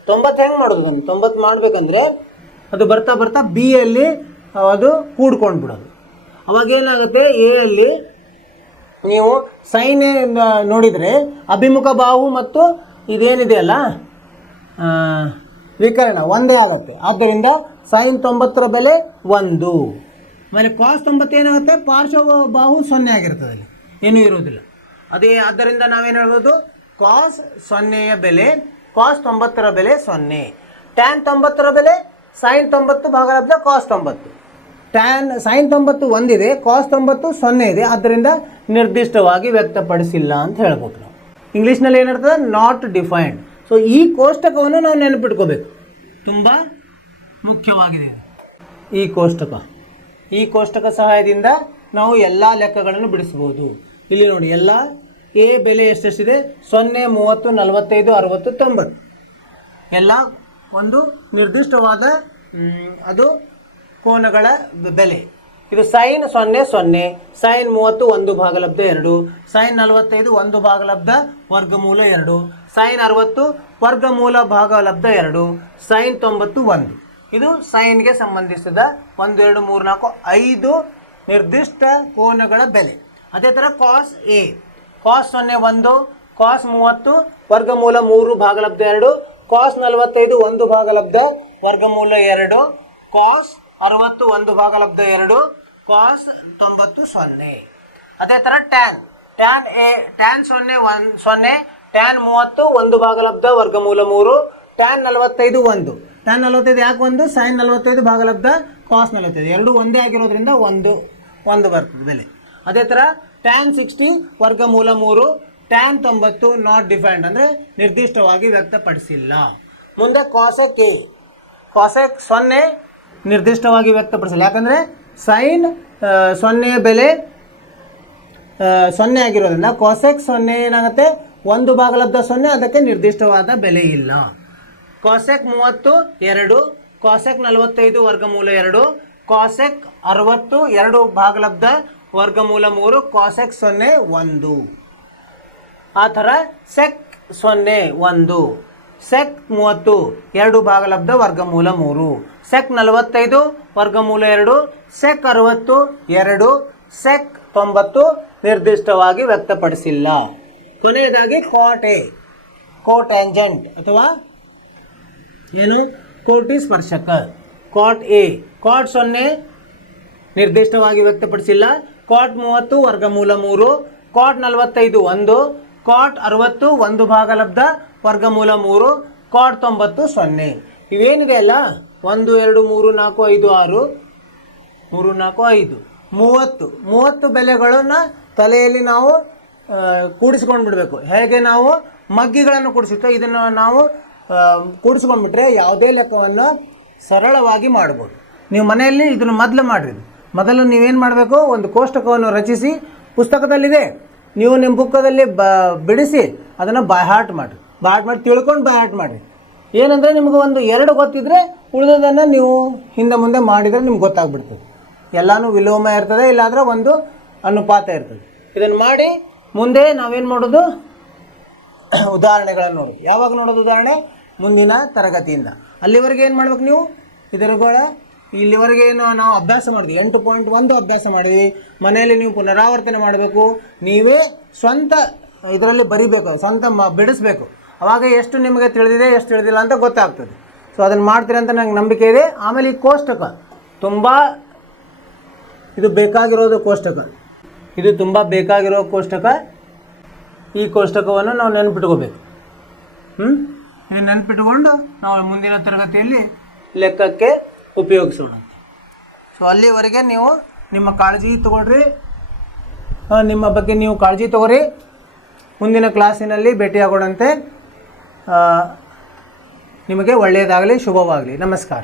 90 ಹೆಂಗೆ ಮಾಡೋದು, 90 ಮಾಡಬೇಕಂದ್ರೆ ಅದು ಬರ್ತಾ ಬಿ ಯಲ್ಲಿ ಅದು ಕೂಡ್ಕೊಂಡು ಬಿಡೋದು. ಅವಾಗ ಏನಾಗುತ್ತೆ, ಎ ಅಲ್ಲಿ ನೀವು ಸೈನ್ ನೋಡಿದರೆ ಅಭಿಮುಖ ಬಾಹು ಮತ್ತು ಇದೇನಿದೆಯಲ್ಲ ವಿಕರ್ಣ ಒಂದೇ ಆಗುತ್ತೆ. ಆದ್ದರಿಂದ ಸೈನ್ 90ರ ಬೆಲೆ 1. ಆಮೇಲೆ ಕಾಸ್ 90 ಏನಾಗುತ್ತೆ, ಪಾರ್ಶ್ವ ಬಾಹು 0 ಆಗಿರ್ತದೆ, ಅಲ್ಲಿ ಏನೂ ಇರೋದಿಲ್ಲ. ಆದ್ದರಿಂದ ನಾವೇನು ಹೇಳ್ಬೋದು, ಕಾಸ್ 0ಯ ಬೆಲೆ, ಕಾಸ್ 90ರ ಬೆಲೆ 0. ಟ್ಯಾನ್ 90ರ ಬೆಲೆ ಸೈನ್ 90 ಭಾಗಲಬ್ಧ ಕಾಸ್ 90. ಟ್ಯಾನ್ ಸೈನ್ 90 1 ಇದೆ, ಕಾಸ್ 90 0 ಇದೆ, ಆದ್ದರಿಂದ ನಿರ್ದಿಷ್ಟವಾಗಿ ವ್ಯಕ್ತಪಡಿಸಿಲ್ಲ ಅಂತ ಹೇಳ್ಬೋದು ನಾವು. ಇಂಗ್ಲೀಷ್ನಲ್ಲಿ ಏನಿರ್ತದೆ, ನಾಟ್ ಡಿಫೈನ್ಡ್. ಸೊ ಈ ಕೋಷ್ಟಕವನ್ನು ನಾವು ನೆನಪಿಟ್ಕೋಬೇಕು, ತುಂಬ ಮುಖ್ಯವಾಗಿದೆ ಈ ಕೋಷ್ಟಕ ಸಹಾಯದಿಂದ ನಾವು ಎಲ್ಲ ಲೆಕ್ಕಗಳನ್ನು ಬಿಡಿಸ್ಬೋದು. ಇಲ್ಲಿ ನೋಡಿ, ಎಲ್ಲ ಎ ಬೆಲೆ ಎಷ್ಟೆಷ್ಟಿದೆ, 0 30 45 60 90 ಎಲ್ಲ ಒಂದು ನಿರ್ದಿಷ್ಟವಾದ ಅದು ಕೋನಗಳ ಬೆಲೆ. ಇದು ಸೈನ್ 0 0, ಸೈನ್ 30 1 ಭಾಗಲಬ್ಧ 2, ಸೈನ್ 45 1 ಭಾಗಲಬ್ಧ ವರ್ಗಮೂಲ 2, ಸೈನ್ 60 ವರ್ಗಮೂಲ ಭಾಗಲಬ್ಧ 2, ಸೈನ್ 90 1. ಇದು ಸೈನ್ಗೆ ಸಂಬಂಧಿಸಿದ 1 2 3 4 5 ನಿರ್ದಿಷ್ಟ ಕೋನಗಳ ಬೆಲೆ. ಅದೇ ಥರ ಕಾಸ್ ಎ, ಕಾಸ್ 0 1, ಕಾಸ್ 30 ವರ್ಗಮೂಲ 3 ಭಾಗಲಬ್ಧ 2, ಕಾಸ್ 45 1 ಭಾಗಲಬ್ಧ ವರ್ಗಮೂಲ 2, ಕಾಸ್ 60 1 ಭಾಗಲಬ್ಧ 2, ಕಾಸ್ 90 0. ಅದೇ ಥರ ಟ್ಯಾನ್ ಎ, ಟ್ಯಾನ್ 0 1 0, ಟ್ಯಾನ್ 30 1 ಭಾಗಲಬ್ಧ ವರ್ಗಮೂಲ 3, ಟ್ಯಾನ್ 45 1. ಟ್ಯಾನ್ 45 ಯಾಕೆ 1, ಸೈನ್ 45 ಭಾಗಲಬ್ಧ ಕಾಸ್ 45 ಎರಡೂ ಒಂದೇ ಆಗಿರೋದ್ರಿಂದ 1 ಬರ್ತದೆ ಬೆಲೆ. ಅದೇ ಥರ ಟ್ಯಾನ್ 60 ವರ್ಗಮೂಲ 3, ಟ್ಯಾನ್ 90 ನಾಟ್ ಡಿಫೈನ್ಡ್ ಅಂದರೆ ನಿರ್ದಿಷ್ಟವಾಗಿ ವ್ಯಕ್ತಪಡಿಸಿಲ್ಲ. ಮುಂದೆ ಕಾಸೆಕ್ ಎ, ಕಾಸೆಕ್ 0 ನಿರ್ದಿಷ್ಟವಾಗಿ ವ್ಯಕ್ತಪಡಿಸಿಲ್ಲ, ಯಾಕಂದರೆ ಸೈನ್ 0ಯ ಬೆಲೆ 0 ಆಗಿರೋದ್ರಿಂದ ಕಾಸೆಕ್ 0 ಏನಾಗುತ್ತೆ 1 ಭಾಗಲಬ್ಧ 0, ಅದಕ್ಕೆ ನಿರ್ದಿಷ್ಟವಾದ ಬೆಲೆ ಇಲ್ಲ. ಕಾಸೆಕ್ 30 2, ಕಾಸೆಕ್ 45 ವರ್ಗಮೂಲ 2, ಕಾಸೆಕ್ 60 2 ಭಾಗಲಬ್ಧ ವರ್ಗಮೂಲ 3, ಕಾಸೆಕ್ 0 1. ಆ ಥರ ಸೆಕ್ 0 1, ಸೆಕ್ 30 2 ಭಾಗಲಬ್ಧ ವರ್ಗಮೂಲ 3, ಸೆಕ್ 45 ವರ್ಗಮೂಲ 2, ಸೆಕ್ 60 2, ಸೆಕ್ 90 ನಿರ್ದಿಷ್ಟವಾಗಿ ವ್ಯಕ್ತಪಡಿಸಿಲ್ಲ. ಕೊನೆಯದಾಗಿ ಕಾಟ್ ಎ, ಕೋಟ್ಯಾಂಜೆಂಟ್ ಅಥವಾ ಏನು ಕೋಟಿ ಸ್ಪರ್ಶಕ. ಕಾಟ್ ಎ, ಕಾಟ್ 0 ನಿರ್ದಿಷ್ಟವಾಗಿ ವ್ಯಕ್ತಪಡಿಸಿಲ್ಲ, ಕಾಟ್ 30 ವರ್ಗಮೂಲ 3, ಕಾಟ್ 45 1, ಕಾಟ್ 60 1 ಭಾಗಲಬ್ಧ ವರ್ಗಮೂಲ 3, ಕಾಟ್ 90 0. ಇವೇನಿದೆ ಅಲ್ಲ 1 2 3 4 5 6 3 4 5 30 ಬೆಲೆಗಳನ್ನು ತಲೆಯಲ್ಲಿ ನಾವು ಕೂಡಿಸ್ಕೊಂಡು ಬಿಡಬೇಕು. ಹೇಗೆ ನಾವು ಮಗ್ಗಿಗಳನ್ನು ಕೂಡಿಸುತ್ತೋ ಇದನ್ನು ನಾವು ಕೂಡಿಸ್ಕೊಂಡ್ಬಿಟ್ರೆ ಯಾವುದೇ ಲೆಕ್ಕವನ್ನು ಸರಳವಾಗಿ ಮಾಡ್ಬೋದು. ನೀವು ಮನೆಯಲ್ಲಿ ಇದನ್ನು ಮೊದಲು ನೀವೇನು ಮಾಡಬೇಕು, ಒಂದು ಕೋಷ್ಟಕವನ್ನು ರಚಿಸಿ, ಪುಸ್ತಕದಲ್ಲಿದೆ, ನೀವು ನಿಮ್ಮ ಪುಸ್ತಕದಲ್ಲಿ ಬಿಡಿಸಿ ಅದನ್ನು ಬಾಯ್ಹಾಟ್ ಮಾಡಿ ತಿಳ್ಕೊಂಡು ಬಾಯ್ಹಾಟ್ ಮಾಡಿರಿ. ಏನಂದರೆ ನಿಮ್ಗೆ ಒಂದು 2 ಗೊತ್ತಿದ್ದರೆ ಉಳಿದೋದನ್ನು ನೀವು ಹಿಂದೆ ಮುಂದೆ ಮಾಡಿದರೆ ನಿಮ್ಗೆ ಗೊತ್ತಾಗ್ಬಿಡ್ತದೆ. ಎಲ್ಲನೂ ವಿಲೋಮ ಇರ್ತದೆ, ಇಲ್ಲಾಂದರೆ ಒಂದು ಅನುಪಾತ ಇರ್ತದೆ. ಇದನ್ನು ಮಾಡಿ ಮುಂದೆ ನಾವೇನು ಮಾಡೋದು, ಉದಾಹರಣೆಗಳನ್ನು ನೋಡೋದು. ಯಾವಾಗ ನೋಡೋದು ಉದಾಹರಣೆ? ಮುಂದಿನ ತರಗತಿಯಿಂದ. ಅಲ್ಲಿವರೆಗೆ ಏನು ಮಾಡ್ಬೇಕು ನೀವು? ಇದರುಗಳ ಇಲ್ಲಿವರೆಗೆ ಏನು ನಾವು ಅಭ್ಯಾಸ ಮಾಡಿದ್ವಿ, 8.1 ಅಭ್ಯಾಸ ಮಾಡಿದ್ವಿ. ಮನೆಯಲ್ಲಿ ನೀವು ಪುನರಾವರ್ತನೆ ಮಾಡಬೇಕು, ನೀವೇ ಸ್ವಂತ ಇದರಲ್ಲಿ ಬರಿಬೇಕು, ಸ್ವಂತ ಬಿಡಿಸ್ಬೇಕು. ಅವಾಗ ಎಷ್ಟು ನಿಮಗೆ ತಿಳಿದಿದೆ ಎಷ್ಟು ತಿಳಿದಿಲ್ಲ ಅಂತ ಗೊತ್ತಾಗ್ತದೆ. ಸೊ ಅದನ್ನು ಮಾಡ್ತೀರಿ ಅಂತ ನಂಗೆ ನಂಬಿಕೆ ಇದೆ. ಆಮೇಲೆ ಈ ಕೋಷ್ಟಕ ತುಂಬ ಇದು ಬೇಕಾಗಿರೋದು ಕೋಷ್ಟಕ, ಇದು ತುಂಬ ಬೇಕಾಗಿರೋ ಕೋಷ್ಟಕ. ಈ ಕೋಷ್ಟಕವನ್ನು ನಾವು ನೆನಪಿಟ್ಕೋಬೇಕು. ಇದು ನೆನಪಿಟ್ಕೊಂಡು ನಾವು ಮುಂದಿನ ತರಗತಿಯಲ್ಲಿ ಲೆಕ್ಕಕ್ಕೆ ಉಪಯೋಗಿಸೋಣ. ಸೊ ಅಲ್ಲಿವರೆಗೆ ನೀವು ನಿಮ್ಮ ಕಾಳಜಿ ತಗೊಳ್ರಿ, ನಿಮ್ಮ ಬಗ್ಗೆ ನೀವು ಕಾಳಜಿ ತಗೋರಿ. ಮುಂದಿನ ಕ್ಲಾಸಿನಲ್ಲಿ ಭೇಟಿಯಾಗೋಣಂತೆ. ನಿಮಗೆ ಒಳ್ಳೆಯದಾಗಲಿ, ಶುಭವಾಗಲಿ. ನಮಸ್ಕಾರ.